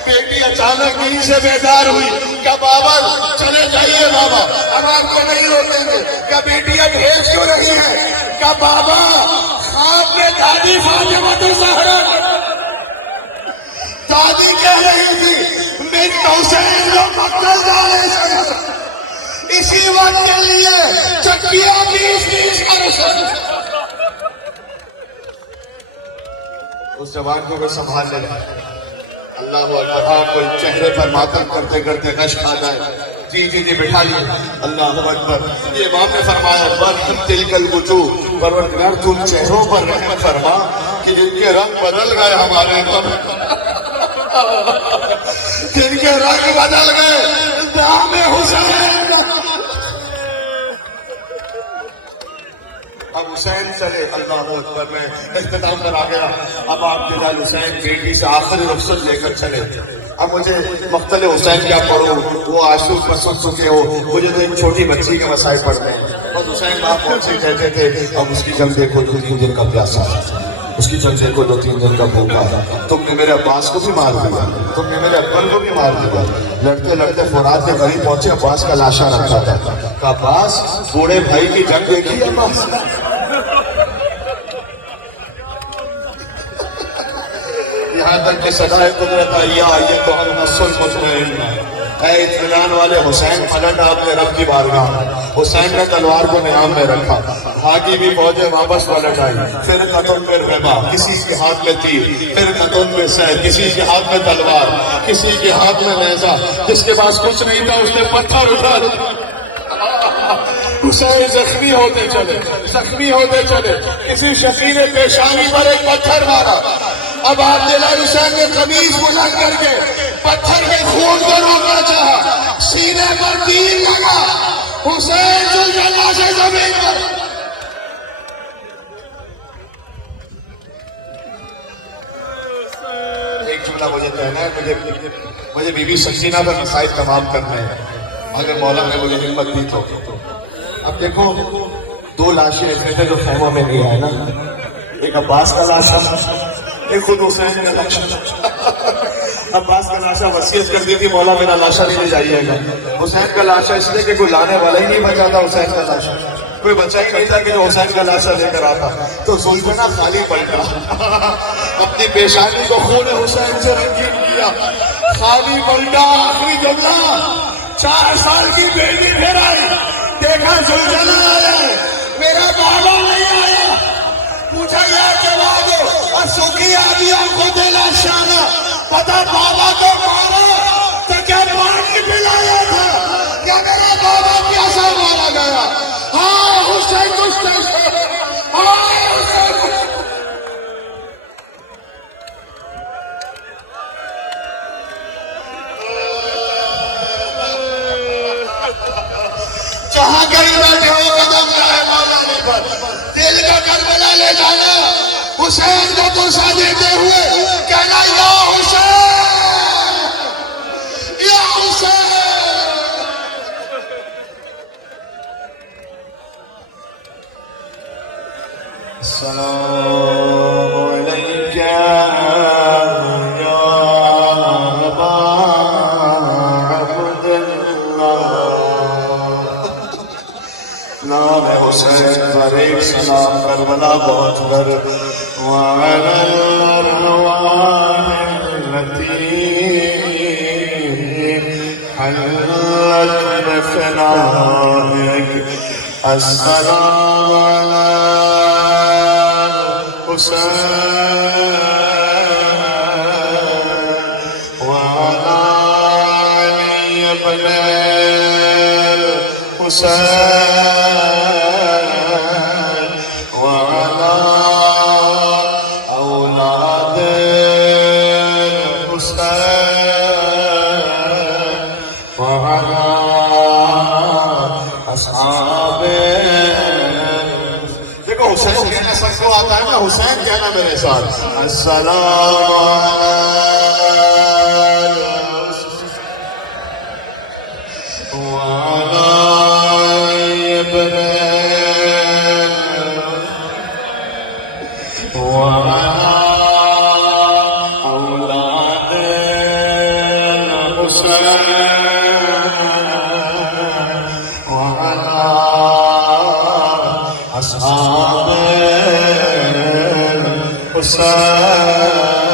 بیٹی اچانک یہیں سے بیدار ہوئی, کیا بابا چلے جائیے بابا اب آپ کو نہیں روکیں گے. کیا بیٹی اب بھیج کیوں رہی ہے, کیا بابا خواب میں دادی فاطمہ الزہرا دادی کہہ رہی تھی بنت حسین کو مقتل ڈالے, اسی وقت کے لیے چکیاں 20 کا رسول. اس جوان کو بھی سنبھال لینا. اللہ اکبر. ہاں کوئی چہرے پر ماتم کرتے کرتے نشک آ جائے. جی بٹھا لیے. اللہ اکبر. یہ امام نے فرمایا برہم تلک الوجوہ, پروردگار تو ان چہروں پر رحمت فرما کہ جن کے رنگ بدل گئے ہمارے, جن کے رنگ بدل گئے نام حسین. اب حسین چلے. اللہ اکبر. میں اختتام پر آ گیا. اب آپ جلال حسین بیٹی سے آخری رخصت لے کر چلے. اب مجھے مقتل حسین کیا پڑھوں, وہ آنسو سن چکے ہو, مجھے تو ایک چھوٹی بچی کے مسائل پڑھتے ہیں. بس حسین آپ پہنچے کہتے تھے اب اس کی جنگ دیکھو 2-3 دن کا پیاسا ہے, اس کی جنگ دیکھو 2-3 دن کا بھوکا ہے. تم نے میرے عباس کو بھی مار دیا, تم نے میرے اکبر کو بھی مار دیا. لڑتے لڑتے فرات کے قریب پہنچے, عباس کا لاشا رکھا تھا. عباس بوڑھے بھائی کی جنگ دیکھی عباس. یہاں تک کہ صدائے قدرت آئی آئیے تو ہم نسل مطمئن ہیں. اے اطمینان والے حسین پلٹ آپ نے رب کی بارگاہ. حسین نے تلوار کو نیام میں رکھا, بھاگی بھی فوجیں واپس پلٹ آئی. پھر قطن میں ربا, کسی کے ہاتھ میں تیر, پھر قطن میں سیف, کسی کے ہاتھ میں تلوار, کسی کے ہاتھ میں نیزہ. جس کے پاس کچھ نہیں تھا اس نے پتھر اٹھا لیا. حسین زخمی ہوتے چلے. کسی شفیع نے پیشانی پر ایک پتھر مارا. اب آپ جلال حسین نے قمیض بلند کر کے پتھر کے خون کو روکنا چاہا, سینے پر تیر لگا. حسین ذوالجلال سے زمین پر. ایک جملہ مجھے کہنا ہے, مجھے بی بی سکینہ پر مسائل تمام کرنے ہیں, اگر مولا نے مجھے ہمت دی تو. اب دیکھو دو لاشیں ایسے تھے جو خیموں میں نہیں آئے نا، ایک عباس کا لاشا، ایک خود حسین کا لاشا. عباس کا لاشا وصیت کر دی تھی مولا میرا لاشا نہیں لے جائیے گا. حسین کا لاشا اس لیے کہ کوئی لانے والا ہی نہیں بچا تھا. حسین کا لاشا کوئی بچا ہی نہیں تھا کہ جو حسین کا لاشا لے کر آتا. تو زلجھنا خالی پلٹا، اپنی پیشانی کو خون حسین سے رنگین کیا، خالی پلٹا. آخری جملہ 4 سال کی بیٹی پھر آئی، دیکھا زلجھنا آیا ہے، میرا بابا نہیں آیا. پوچھا یا جواب اور سوکھی آدھی آنکھوں دے لاشانا، پتا بابا کو مارا تو کیا پانی پلایا تھا، کیا میرا بابا پیاسا مارا گیا؟ ہاں حسین کچھ جہاں کہیں بیٹھے ہو قدم جائے مولانا پر، دل کا کربلا لے جانا. حسین کو بوسہ دیتے ہوئے کہنا یا حسین، یا حسین. السلام علیکم یا ابا عبداللہ. نام حسین پر ایک سلام کربلا پہنچ کر وعلى الأرواح التي حلت بفنائك السلام على حسين وعلى علي بن الحسين وعلى أولاد الحسين وعلى أصحاب. دیکھو حسین کہنا سب کو آتا ہے نا، حسین کہنا میرے ساتھ. السلام وعلى ابن وعلى أولاد الحسين وعلى أصحاب الحسين